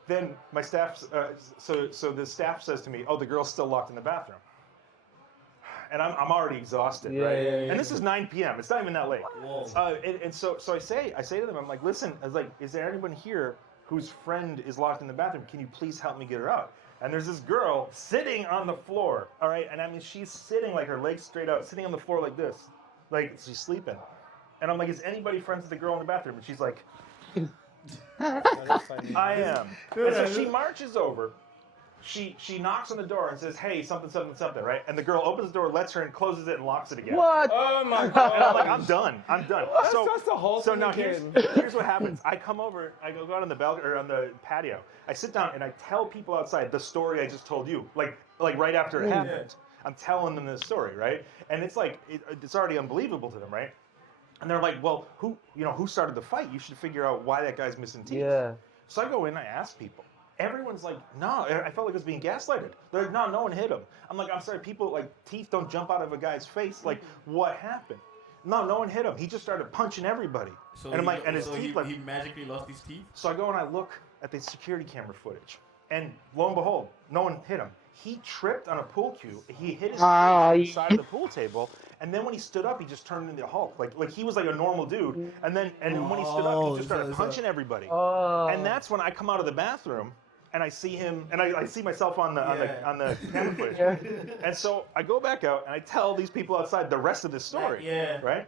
then my staff, so the staff says to me, oh, the girl's still locked in the bathroom. And I'm already exhausted, right? And this is 9 p.m. It's not even that late. And so I say to them, I'm like, listen, I was like, is there anyone here whose friend is locked in the bathroom? Can you please help me get her out? And there's this girl sitting on the floor, all right? And I mean, she's sitting like her legs straight out, sitting on the floor like this, like she's sleeping. And I'm like, is anybody friends with the girl in the bathroom? And she's like, I am. And so she marches over. She knocks on the door and says, hey, something, right? And the girl opens the door, lets her in, closes it, and locks it again. What? Oh my god. And I'm like, I'm done. That's just a whole So now here's what happens. I come over, I go out on the balcony or on the patio. I sit down and I tell people outside the story I just told you, like right after it happened. I'm telling them this story, right? And it's like it's already unbelievable to them, right? And they're like, well, who started the fight? You should figure out why that guy's missing teeth. Yeah. So I go in, I ask people. Everyone's like, no, I felt like I was being gaslighted. They're like, no one hit him. I'm like, I'm sorry, people, like, teeth don't jump out of a guy's face. Like, what happened? No one hit him. He just started punching everybody. So and I'm like, and his teeth, he magically lost his teeth? So I go and I look at the security camera footage. And lo and behold, no one hit him. He tripped on a pool cue. He hit his face on the side of the pool table. And then when he stood up, he just turned into Hulk. Like he was like a normal dude. And then when he stood up, he just started punching everybody. And that's when I come out of the bathroom. And I see him, and I see myself on the camera footage. And so I go back out, and I tell these people outside the rest of this story. Right?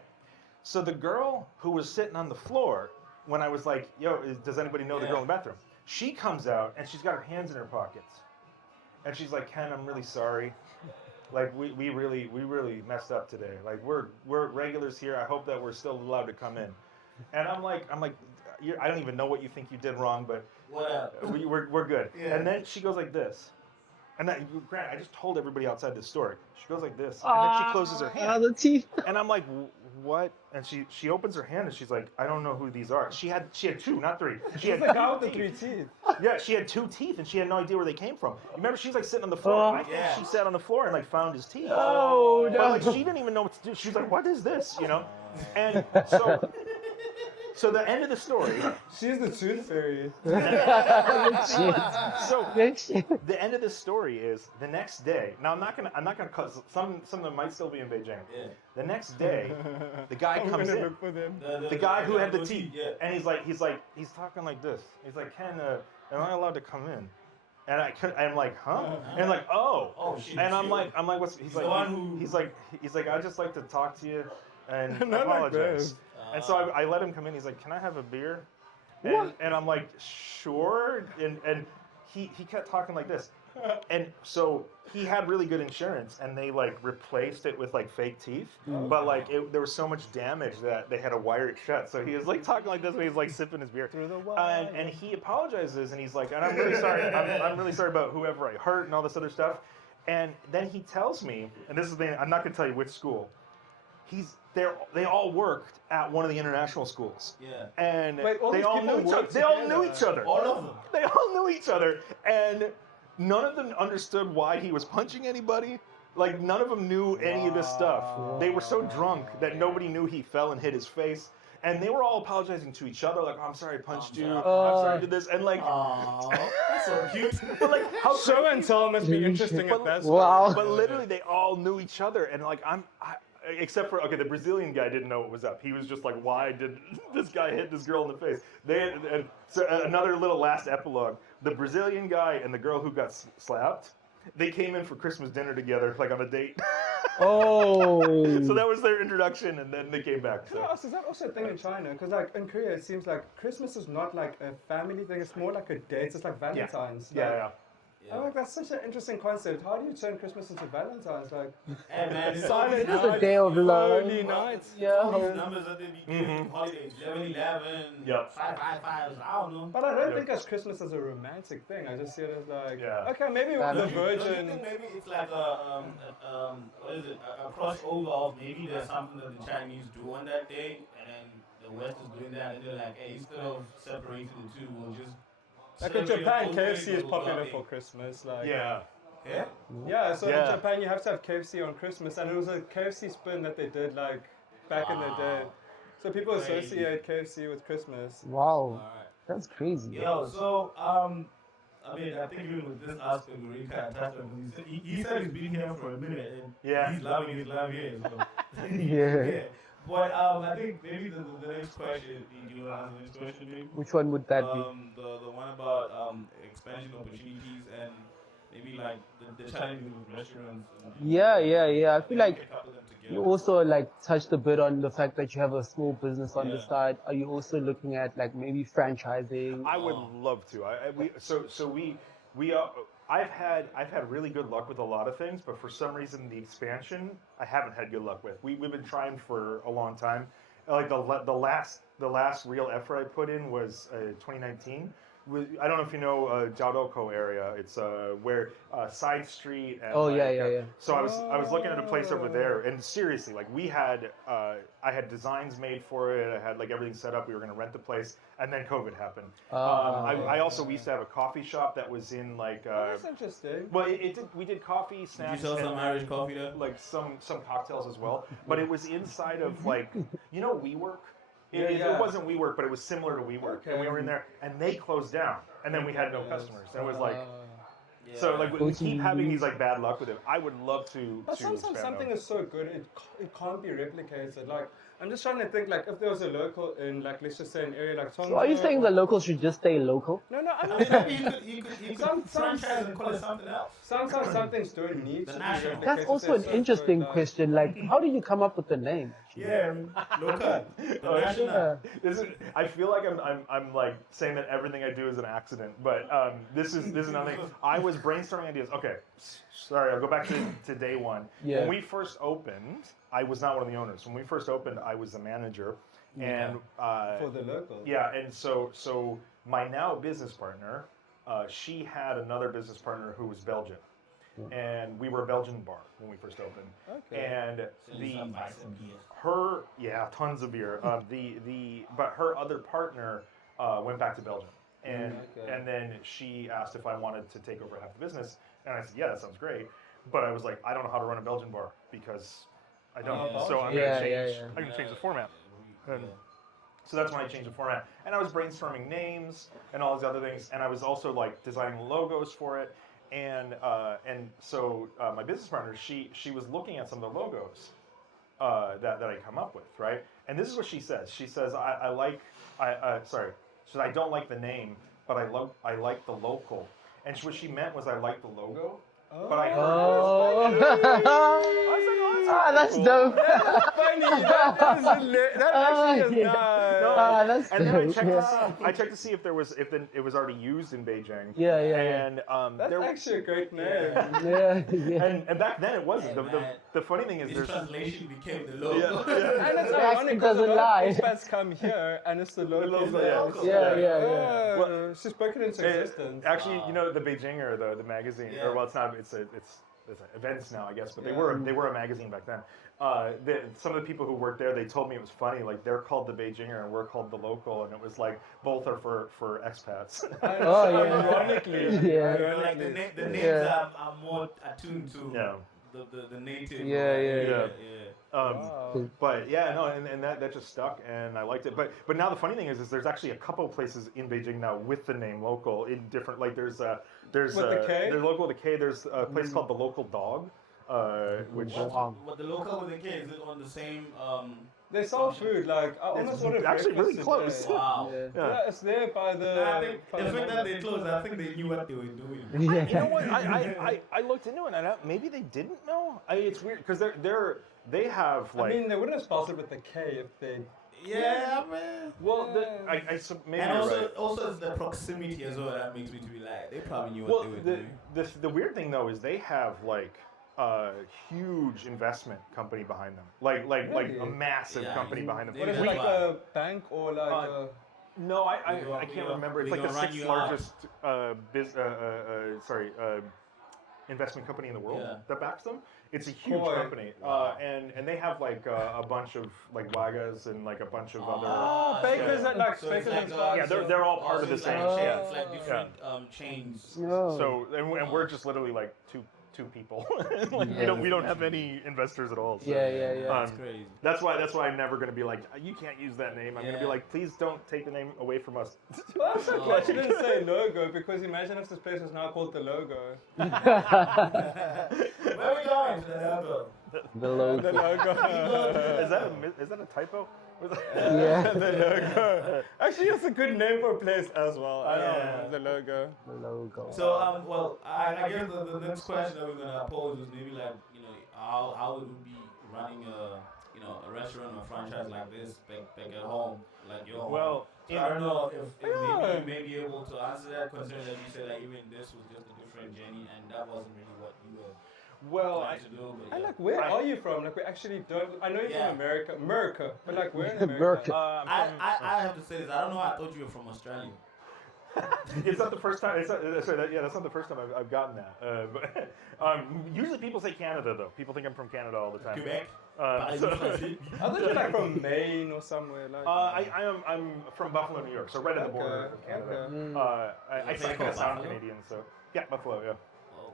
So the girl who was sitting on the floor, when I was like, yo, does anybody know the girl in the bathroom? She comes out, and she's got her hands in her pockets. And she's like, Ken, I'm really sorry. Like, we really messed up today. Like, we're regulars here. I hope that we're still allowed to come in. And I'm like, I don't even know what you think you did wrong, but we're good. And then she goes like this. And Grant, I just told everybody outside this story. She goes like this, and then she closes her hand. The teeth. And I'm like, what? And she opens her hand, and she's like, I don't know who these are. She had 2, not 3. She had the guy with the 3 teeth. Yeah, she had 2 teeth, and she had no idea where they came from. Remember, she's like sitting on the floor. I think she sat on the floor and like found his teeth. Oh no! But like she didn't even know what to do. She's like, what is this? You know? And so the end of the story. She's the tooth fairy. So the end of the story is the next day. Now I'm not gonna cause some of them might still be in Beijing. Yeah. The next day, the guy comes in. Look for them. The guy who had the teeth, and he's talking like this. He's like, Ken, am I allowed to come in? And I'm like, huh? And like, oh shit. And I'm like, what's? He's like, I'd just like to talk to you and apologize. And so I let him come in. He's like, can I have a beer? And I'm like, sure. And he kept talking like this. and so he had really good insurance, and they like replaced it with like fake teeth. But like there was so much damage that they had to wire it shut. So he was like talking like this when he's like sipping his beer. Through the wire. And he apologizes, and he's like, and I'm really sorry. I'm really sorry about whoever I hurt and all this other stuff. And then he tells me, and this is the thing, I'm not going to tell you which school. They all worked at one of the international schools. Yeah. And Wait, all they these all people knew each work other. They all knew together. each other. All of them. They all knew each other, and none of them understood why he was punching anybody. Like none of them knew any of this stuff. They were so drunk that nobody knew he fell and hit his face. And they were all apologizing to each other, like, oh, "I'm sorry I punched you. I'm sorry I did this." And like, That's so cute. but like, how Show and tell must be interesting at But- best. Wow. But literally, they all knew each other, and like, except for the Brazilian guy didn't know what was up. He was just like, "Why did this guy hit this girl in the face?" And so another little last epilogue: the Brazilian guy and the girl who got slapped, they came in for Christmas dinner together, like on a date. Oh. So that was their introduction, and then they came back. Can I So. ask, is that also a thing in China? Because like in Korea, it seems like Christmas is not like a family thing. It's more like a date. It's like Valentine's. Yeah, Like, yeah. I'm like, that's such an interesting concept. How do you turn Christmas into Valentine's? Like, Hey man, it's Silent It's a day of love. Holy nights. All Yeah. these numbers that they be giving, holidays, 11, Yep. 555s, I don't know. But I don't Yeah. think as Christmas as a romantic thing. I just see it as like, Yeah. okay, maybe Family. the Don't you Virgin. think maybe it's like what is it, a crossover of maybe there's something that the Chinese do on that day, and then the West is doing that, and they're like, hey, instead of separating the two, we'll just. Like in celebrate Japan, both KFC ways, is blah, popular blah, for blah. Christmas. Like, Yeah. Yeah? yeah. So Yeah. in Japan, you have to have KFC on Christmas, and it was a KFC spin that they did like back in the day. So people Crazy. associate KFC with Christmas. Wow. Alright. That's crazy. Yo, so, I mean, I think even with this aspect, we really kind of touched on it. He said he's been here for a minute, and Yeah. he's loving his life here. So. Yeah. But I think maybe the next question, do you want to answer the next question, maybe? Which one would that be? The one about expansion opportunities and maybe like the challenges with restaurants. And Yeah. I feel like a couple of them together. you also like touched a bit on the fact that you have a small business on the Yeah. side. Are you also looking at like maybe franchising? I would love to. I've had really good luck with a lot of things, but for some reason the expansion I haven't had good luck with. We've been trying for a long time. Like the last real effort I put in was 2019. I don't know if you know Jiaodoukou area. It's where Side Street. And Oh, yeah. So I was looking at a place over there, and seriously, like I had designs made for it. I had like everything set up. We were going to rent the place, and then COVID happened. We used to have a coffee shop that was in like. That's interesting. Well, we did coffee, Did you snacks, sell some and Irish coffee there? like some cocktails as well. But it was inside of like WeWork. It Yeah. wasn't WeWork, but it was similar to WeWork, and we were in there, and they closed down, and then we had no customers. And it was like, so like we keep having these like bad luck with it. I would love to. But sometimes expand something out. is so good, it can't be replicated. Like, I'm just trying to think, like, if there was a local in, like, let's just say an area like So are you saying the locals should just stay local? No, I'm I not. mean, you could franchise and call it something else. Sometimes some things don't need The to be national. replicated. That's also They're an so interesting good, like- question. Like, how did you come up with the name? Yeah, local. Oh, yeah. National. I feel like I'm like saying that everything I do is an accident, but this is nothing. I was brainstorming ideas. Okay, sorry, I'll go back to day one. Yeah. When we first opened, I was not one of the owners. When we first opened, I was the manager, and For the local. yeah, and so my now business partner, she had another business partner who was Belgian. And we were a Belgian bar when we first opened. Okay. And So you start buying some beers. tons of beer. But her other partner went back to Belgium, and Okay. and then she asked if I wanted to take over half the business, and I said, yeah, that sounds great. But I was like, I don't know how to run a Belgian bar because I don't. Yeah. So I'm Yeah, gonna change. yeah. I'm gonna change the format. Yeah. So that's when I changed the format, and I was brainstorming names and all these other things, and I was also like designing logos for it. And so my business partner, she was looking at some of the logos that I come up with, right? And this is what she says. She says, she said, I don't like the name, but I like the local. And what she meant was I like the logo, but I heard Oh. That's cool. dope. Funny. That actually is nice. That's And then I dope. checked to see if it was already used in Beijing. Yeah. And That's there, actually a great name. Yeah. and back then it wasn't. Yeah, The funny thing is This there's translation became the logo. And it's The ironic accent because a doesn't lot lie. of expats come here and it's the local. Yeah. Well, she's spoken into existence. Actually, you know, the Beijinger, the magazine, Yeah. or well, it's not. It's events now, I guess, but they were a magazine back then. Some of the people who worked there, they told me it was funny. Like they're called the Beijinger and we're called the local, and it was like both are for expats. Oh, yeah. Ironically. Yeah. Like the names are more attuned to Yeah. the native. Yeah. Wow. But yeah, no, and that just stuck, and I liked it. But now the funny thing is there's actually a couple places in Beijing now with the name local in different, like there's With the K? there's local with the K. There's a place called the Local Dog, which What the local with the K, is it on the same? They sell food, like, I almost It's ordered actually really breakfast close. today. Wow. Yeah, it's there by the... I think the fact that they closed, I think they knew what they were doing. Yeah. You know what? I looked into it, and maybe they didn't know. It's weird because they have like. I mean, they wouldn't have spelled it with the K if they... Yeah, man. well, maybe And you're also, right. also it's the proximity as well that makes me to be like, they probably knew Well, what they were doing. the weird thing though is they have like a huge investment company behind them, like Really? a massive Yeah, company you- behind them. they What is it, We- like a bank or like a... No, I We can't gonna- remember. It's we like the gonna run sixth you off. largest investment company in the world Yeah. that backs them. It's a huge Boy. company, and they have like a bunch of like Wagas and like a bunch of other. Oh, bakers yeah. and like So it's bakers and like, spices. Yeah, they're all part Oh, of the it's same. like, Yeah. it's like different chains. Oh. So and we're just literally like two people. Like we don't have any investors at all. So. Yeah. That's crazy. That's why I'm never going to be like, you can't use that name. I'm going to be Yeah. like, please don't take the name away from us. Well, I'm so glad you didn't say logo, because imagine if this place was now called the logo. Where are we going? To the logo. The logo. The logo. Is that a typo? Yeah. The logo. Actually, it's a good name for a place as well. I Yeah. know, the logo. The logo. So, well, I guess the next question that we're gonna pose is maybe like, how it would be running a restaurant or franchise like this back at home, like your home. Well, So I don't know if maybe Yeah. you may be able to answer that, considering that you said like even this was just a different journey and that wasn't really what you were planning to do. But And yeah. like, where are you from? Like, we actually don't. I know you're Yeah. from America, but like, where in America? America. I'm from- I have to say this. I don't know. I thought you were from Australia. it's not the first time. That's not the first time I've gotten that. But, usually people say Canada though. People think I'm from Canada all the time. Quebec. I thought you're like from Maine or somewhere. Like, I'm from Buffalo, New York, so right at the border of Canada. okay. I kind of sound Canadian, so yeah, Buffalo, yeah.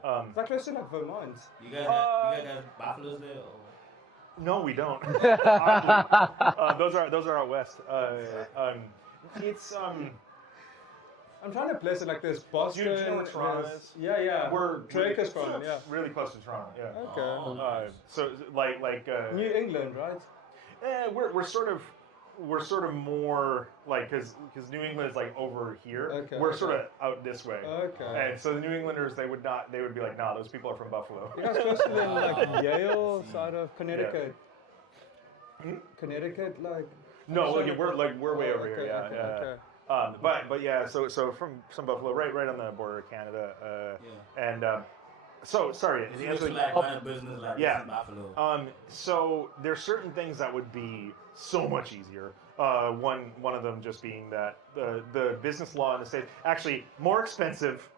Oh. It's like close to like Vermont. You guys have buffaloes there? Or? No, we don't. Those are out west. It's I'm trying to place it like this. Boston. Do you know where Toronto yes. is? Yeah. we're Drake is from, yeah. really close to Toronto. Yeah. Okay. Oh, nice. So like New England, right? we're sort of more like because New England is like over here. Okay, We're okay. sort of out this way. Okay. And so the New Englanders they would be like, nah, those people are from Buffalo. You guys close to them, like Yale side of Connecticut. Connecticut, like. No, Sorry. like, we're way over here. Okay, Yeah, okay, yeah. okay. But yeah, so from Buffalo, right on the border of Canada. And so sorry. It's The used answer to like run a business like Yeah. this in Buffalo. So there's certain things that would be so much easier. One of them just being that the business law in the state actually more expensive,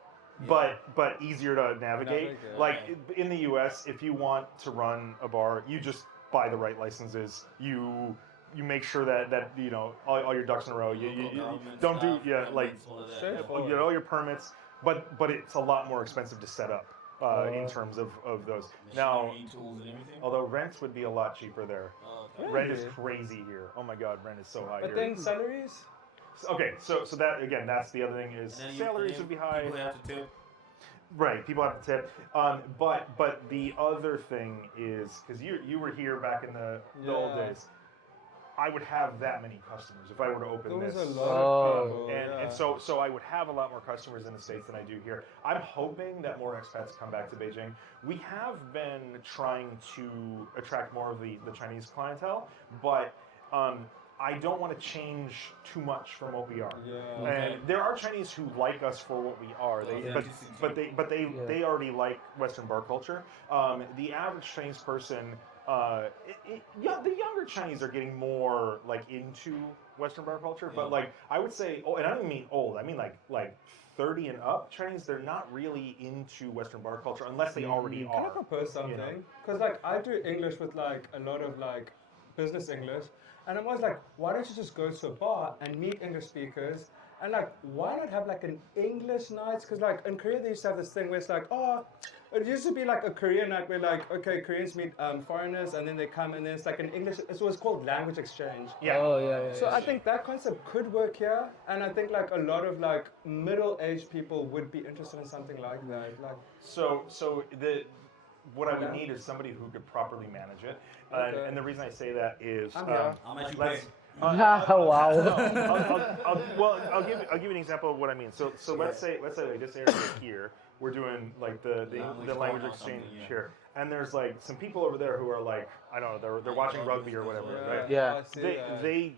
but easier to navigate. Navigate, Like in the U.S., if you want to run a bar, you just buy the right licenses. You make sure that all your ducks in a row. You don't do Straightforward. you get all your permits, but it's a lot more expensive to set up in terms of those. Now, Machinery, tools and everything. although rents would be a lot cheaper there. Oh, okay. Really? Rent is crazy here. Oh my God, rent is so high But here. then salaries? Okay, so that again, that's the other thing is And then salaries would be high. People have to tip. Right, people have to tip. But the other thing is because you were here back in the old Yeah. days. I would have that many customers if I were to open There was this. a lot of people. And so I would have a lot more customers in the States than I do here. I'm hoping that more expats come back to Beijing. We have been trying to attract more of the Chinese clientele, but I don't want to change too much from what we are. Yeah. And there are Chinese who like us for what we are. They already like Western bar culture. The average Chinese person, the younger Chinese are getting more like into Western bar culture. But like I would say, and I don't mean old. I mean like 30 and up Chinese. They're not really into Western bar culture unless they already are. Can I propose something? Because like I do English with like a lot of like business English. And I'm always like, why don't you just go to a bar and meet English speakers? And like, why not have like an English night? Because like in Korea, they used to have this thing where it's like, oh, it used to be like a Korean night where like, okay, Koreans meet foreigners and then they come and then it's like an English, it was called language exchange. Yeah. Oh, yeah. So I think that concept could work here. And I think like a lot of like middle-aged people would be interested in something like that. Like, what I would need is somebody who could properly manage it. Okay. And the reason I say that is, I'm here. How much you let's- pay? Wow. I'll give you an example of what I mean. So let's say like this area here, we're doing like the language exchange here, and there's like some people over there who are like, I don't know, they're watching rugby or whatever, right? Yeah. I see that.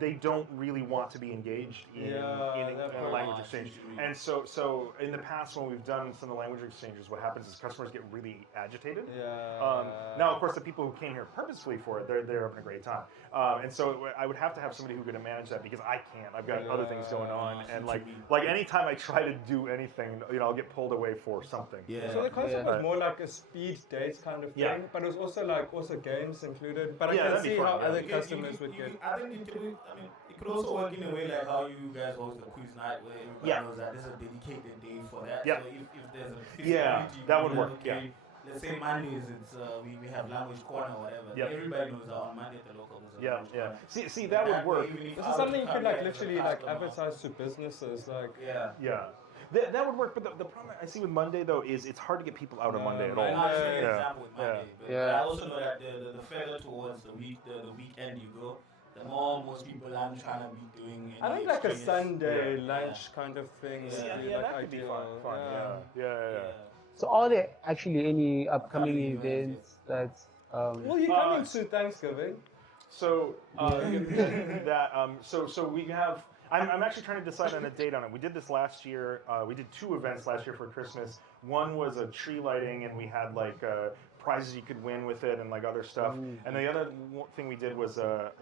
They don't really want to be engaged in a language exchange. And so in the past when we've done some of the language exchanges, what happens is customers get really agitated. Yeah. Now, of course, the people who came here purposefully for it, they're having a great time. And so I would have to have somebody who could manage that because I can't. I've got other things going on. And like anytime I try to do anything, I'll get pulled away for something. Yeah. So the concept was more like a speed date kind of thing, but it was also games included. But I can that'd be see fun, how yeah. other customers would get. I think it could also work in a way like how you guys host the quiz night where everybody knows that there's a dedicated day for that. Yeah. So if there's a feasibility, that would you know, work, yeah. Let's say Mondays, it's we have language corner or whatever. Yep. Everybody knows that on Monday at the local there's a language corner. See, that would work. This is something you could like literally like advertise to businesses, like. Yeah. That would work, but the problem I see with Monday though is it's hard to get people out on Monday at all. I'll show you an example with Monday. But Yeah. I also know that the further towards the weekend you go, the more most people aren't trying to be doing. I think like a extraneous- Sunday Yeah. lunch kind of thing would be like that could be ideal. fun. Yeah. So are there actually any upcoming events that Well, you're coming to Thanksgiving. So so we have. I'm actually trying to decide on a date on it. We did this last year. We did 2 events last year for Christmas. One was a tree lighting, and we had like prizes you could win with it, and like other stuff. And the other thing we did was a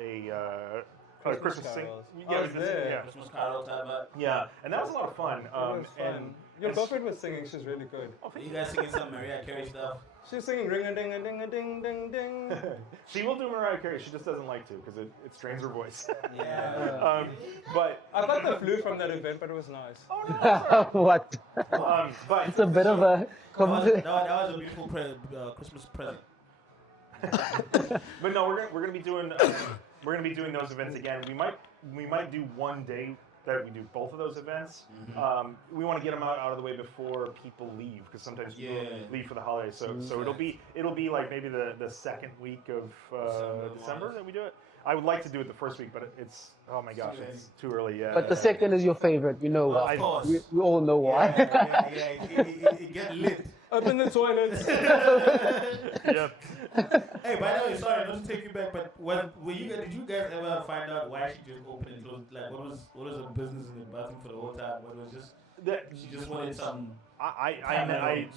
Christmas sing. carols. Yeah, Oh, we did is it? yeah, Christmas carol type of. yeah, and that was a lot of fun. It was fun. And Your girlfriend was singing. She's really good. You guys singing some Mariah Carey stuff? She's singing ring a ding a ding a ding ding ding. she will do Mariah Carey. She just doesn't like to because it strains her voice. Yeah. But I got the flu from that event, but it was nice. what? but It's a bit of a that was a beautiful Christmas present. But no, we're gonna be doing those events again. We might do one day that we do both of those events. We want to get them out of the way before people leave because sometimes people leave for the holidays. So it'll be like maybe the second week of December that we do it. I would like to do it the first week, but it's oh my gosh, it's too early. Yeah. But the second is your favorite, you know why. Of course. We all know why. It get lit. Open the toilets. yeah. Hey, by the way, sorry, not to take you back, but did you guys ever find out why she just opened and closed? Like, what was her business in the bathroom for the whole time? What was just she just wanted some. I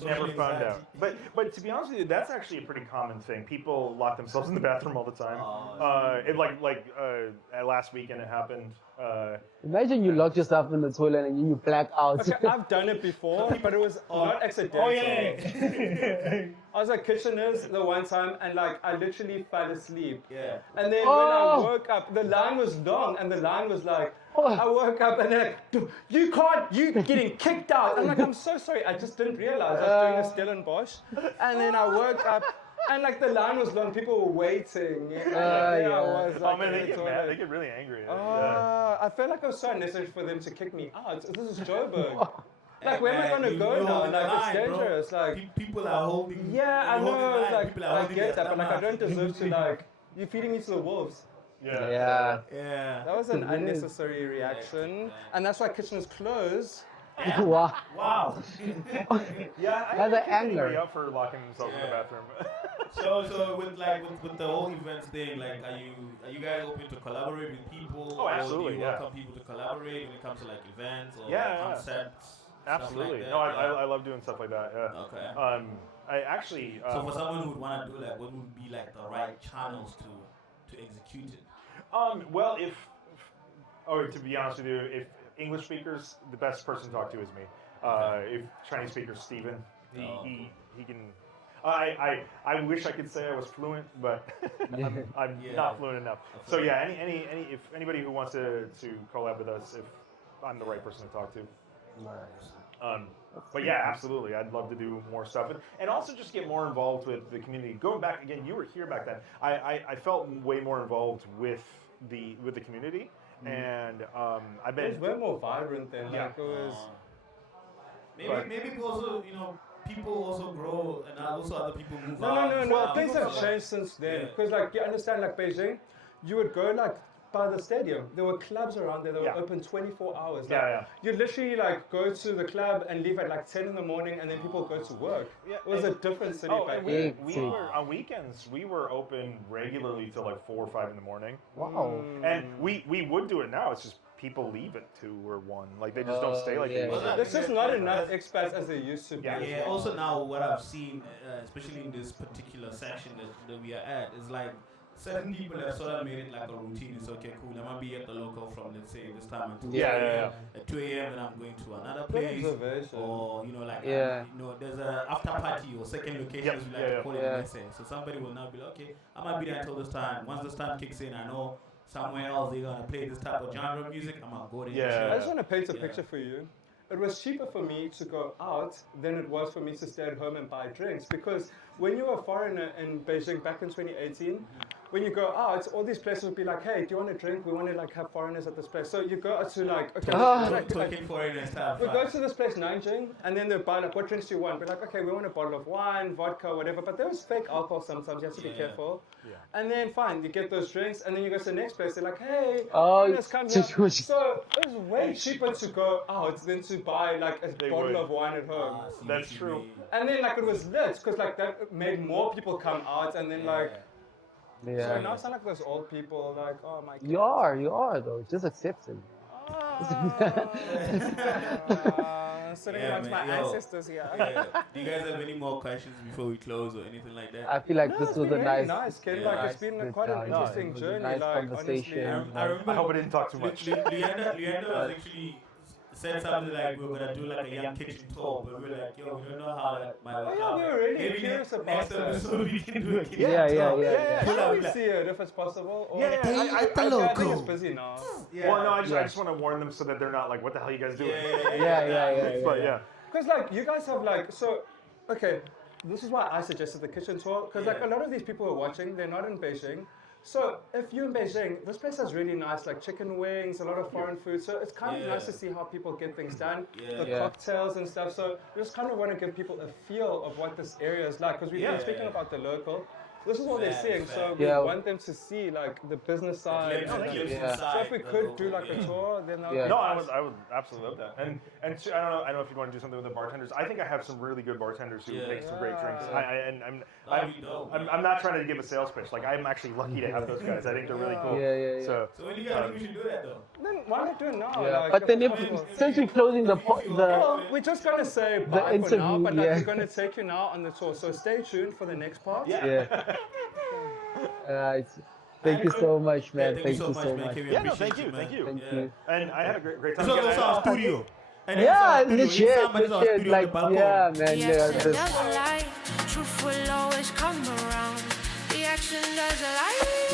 never found out. But to be honest with you, that's actually a pretty common thing. People lock themselves in the bathroom all the time. It last weekend it happened. Imagine you lock yourself in the toilet and you black out. Okay, I've done it before, but it was not accidental. Oh yeah. I was at Kitchener's the one time, and like I literally fell asleep. Yeah. And then when I woke up, the line was long, and the line was like, I woke up and then like, you getting kicked out. I'm like, I'm so sorry, I just didn't realize I was doing a Stellenbosch. And then I woke up, and like the line was long, people were waiting. And I was like, Oh man, they get mad. They get really angry. I felt like it was so unnecessary for them to kick me out. This is Joburg. Like, where am I gonna go now? Like, it's dangerous. Like, people are holding. yeah, I know. Like, People are I holding get their that, but like, I don't stomach. deserve to like. You're feeding me to the wolves. Yeah. Yeah. That was an It is. unnecessary reaction, and that's why kitchen is closed. Wow. Wow. Yeah, I That's don't an kick anybody anger. out for locking themselves in the Yeah. bathroom. So with the whole events thing, like, are you guys open to collaborate with people? Oh, absolutely, Or do you yeah. welcome people to collaborate when it comes to like events or Yeah. concepts? Absolutely. Stuff No, like that? I love doing stuff like that. Yeah. Okay. I actually. So for someone who would want to do like, what would be like the right channels to execute it? Well, or to be honest with you, if English speakers, the best person to talk to is me. If Chinese speakers, Steven, he can. I wish I could say I was fluent, but I'm Yeah. not fluent enough. So yeah, any if anybody who wants to collab with us, if I'm the right person to talk to. But yeah, absolutely. I'd love to do more stuff, and also just get more involved with the community. Going back again, you were here back then. I felt way more involved with the community, and I've It was been way more vibrant then. Yeah. Like it was. Maybe also, people also grow and also other people move No, out. no, and no, no. stuff. Things have So, changed since then. Yeah. Because, like, you understand, like Beijing, you would go like by the stadium. There were clubs around there that Yeah. were open 24 hours. Like, Yeah. you'd literally like go to the club and leave at like 10 in the morning, and then people go to work. Yeah, It was a and- different city Oh, back and then. we were on weekends. We were open regularly till like 4 or 5 in the morning, Wow. and we would do it now. It's just people leave at 2 or 1. Like they just don't stay like yeah. they used to. There's just not enough expats as there used to be. Yeah. Yeah, also now what I've seen, especially in this particular section that we are at, is like certain people have sort of made it like a routine. It's okay, cool. I'm gonna be at the local from, let's say, this time until Yeah, 2 yeah, a.m. At 2 a.m. then I'm going to another Good place, observation. or like Yeah. there's a after party or second location Yep, as we like yeah, to call it yeah. in SA. So somebody will now be like, okay, I might be there until this time. Once this time kicks in, I know somewhere else they're gonna play this type of genre of music. I'm gonna go there. Yeah. And I chill. just want to paint a Yeah. picture for you. It was cheaper for me to go out than it was for me to stay at home and buy drinks, because when you were a foreigner in Beijing back in 2018, when you go out, all these places would be like, hey, do you want a drink? We want to like have foreigners at this place. So you go out to like, okay, Talking foreign stuff. we go to this place, Nanjing, and then they buy like, what drinks do you want? We're like, okay, we want a bottle of wine, vodka, whatever. But there was fake alcohol sometimes. You have to be Yeah. careful. Yeah. And then fine, you get those drinks, and then you go to the next place. They're like, hey, Oh, foreigners come here. just- So it was way cheaper to go out than to buy like a They bottle would. of wine at home. Ah, see That's what you true. mean. And then like it was lit because like that made more people come out, and then like. So Yeah. now I sound like those old people, like, oh my God. You are though. Just accept it. Sitting Yeah, amongst man, my yo. ancestors here. Yeah. Do you guys have any more questions before we close or anything like that? I feel like No, this it's was a been really nice, nice, Ken. Yeah. Like, it's been quite an interesting it was a journey. nice Like, conversation. honestly. I remember I hope I didn't talk too much. Leander was actually said something like we were gonna do like a young kitchen tour, but we were like, yo, we don't know how that might work yeah, out. we were really Maybe curious about next that. episode we can do a kitchen Yeah, tour. yeah. Can Yeah. we see it if it's possible? Or Yeah, I think it's busy now. Yeah. Well, no, I Yeah. just want to warn them so that they're not like, what the hell are you guys doing? Yeah. But yeah. Because like you guys have like okay, this is why I suggested the kitchen tour, because like Yeah. a lot of these people who are watching, they're not in Beijing. So if you're in Beijing, this place has really nice like chicken wings, a lot of foreign food. So it's kind of Yeah. nice to see how people get things done, Yeah. the Yeah. cocktails and stuff. So we just kind of want to give people a feel of what this area is like, because we've Yeah. been speaking about the local. This is what they're Fair, seeing, fair. so we Yeah. want them to see like the business side. Glimpse and and then- glimpse Yeah. inside So if we the could local, do like a yeah. tour, then that would Yeah. be No, nice. I would absolutely love that. And I don't know if you'd want to do something with the bartenders. I think I have some really good bartenders who Yeah. make some great drinks. Yeah. That'd be dope. I'm not trying to give a sales pitch. Like I'm actually lucky to have those guys. I think they're really cool. Yeah. So So when do you guys think we should do that though? Then why not do it now? Yeah. Like, But then if if possible. since we're closing the Well, we're just gonna say bye for now, interview, but like yeah. we're gonna take you now on the tour. So stay tuned for the next part. yeah. Thank you so much, man. Yeah, Thank you so man. much. Kevin. Yeah, no, Appreciate thank you, man. thank you. Thank Yeah. you. and I had a great This time. was also our studio. And Yeah, inside our studio, legit, inside our studio, the like balcony. yeah, man. The Yeah, action this- doesn't lie, truth will always come around. The action doesn't lie.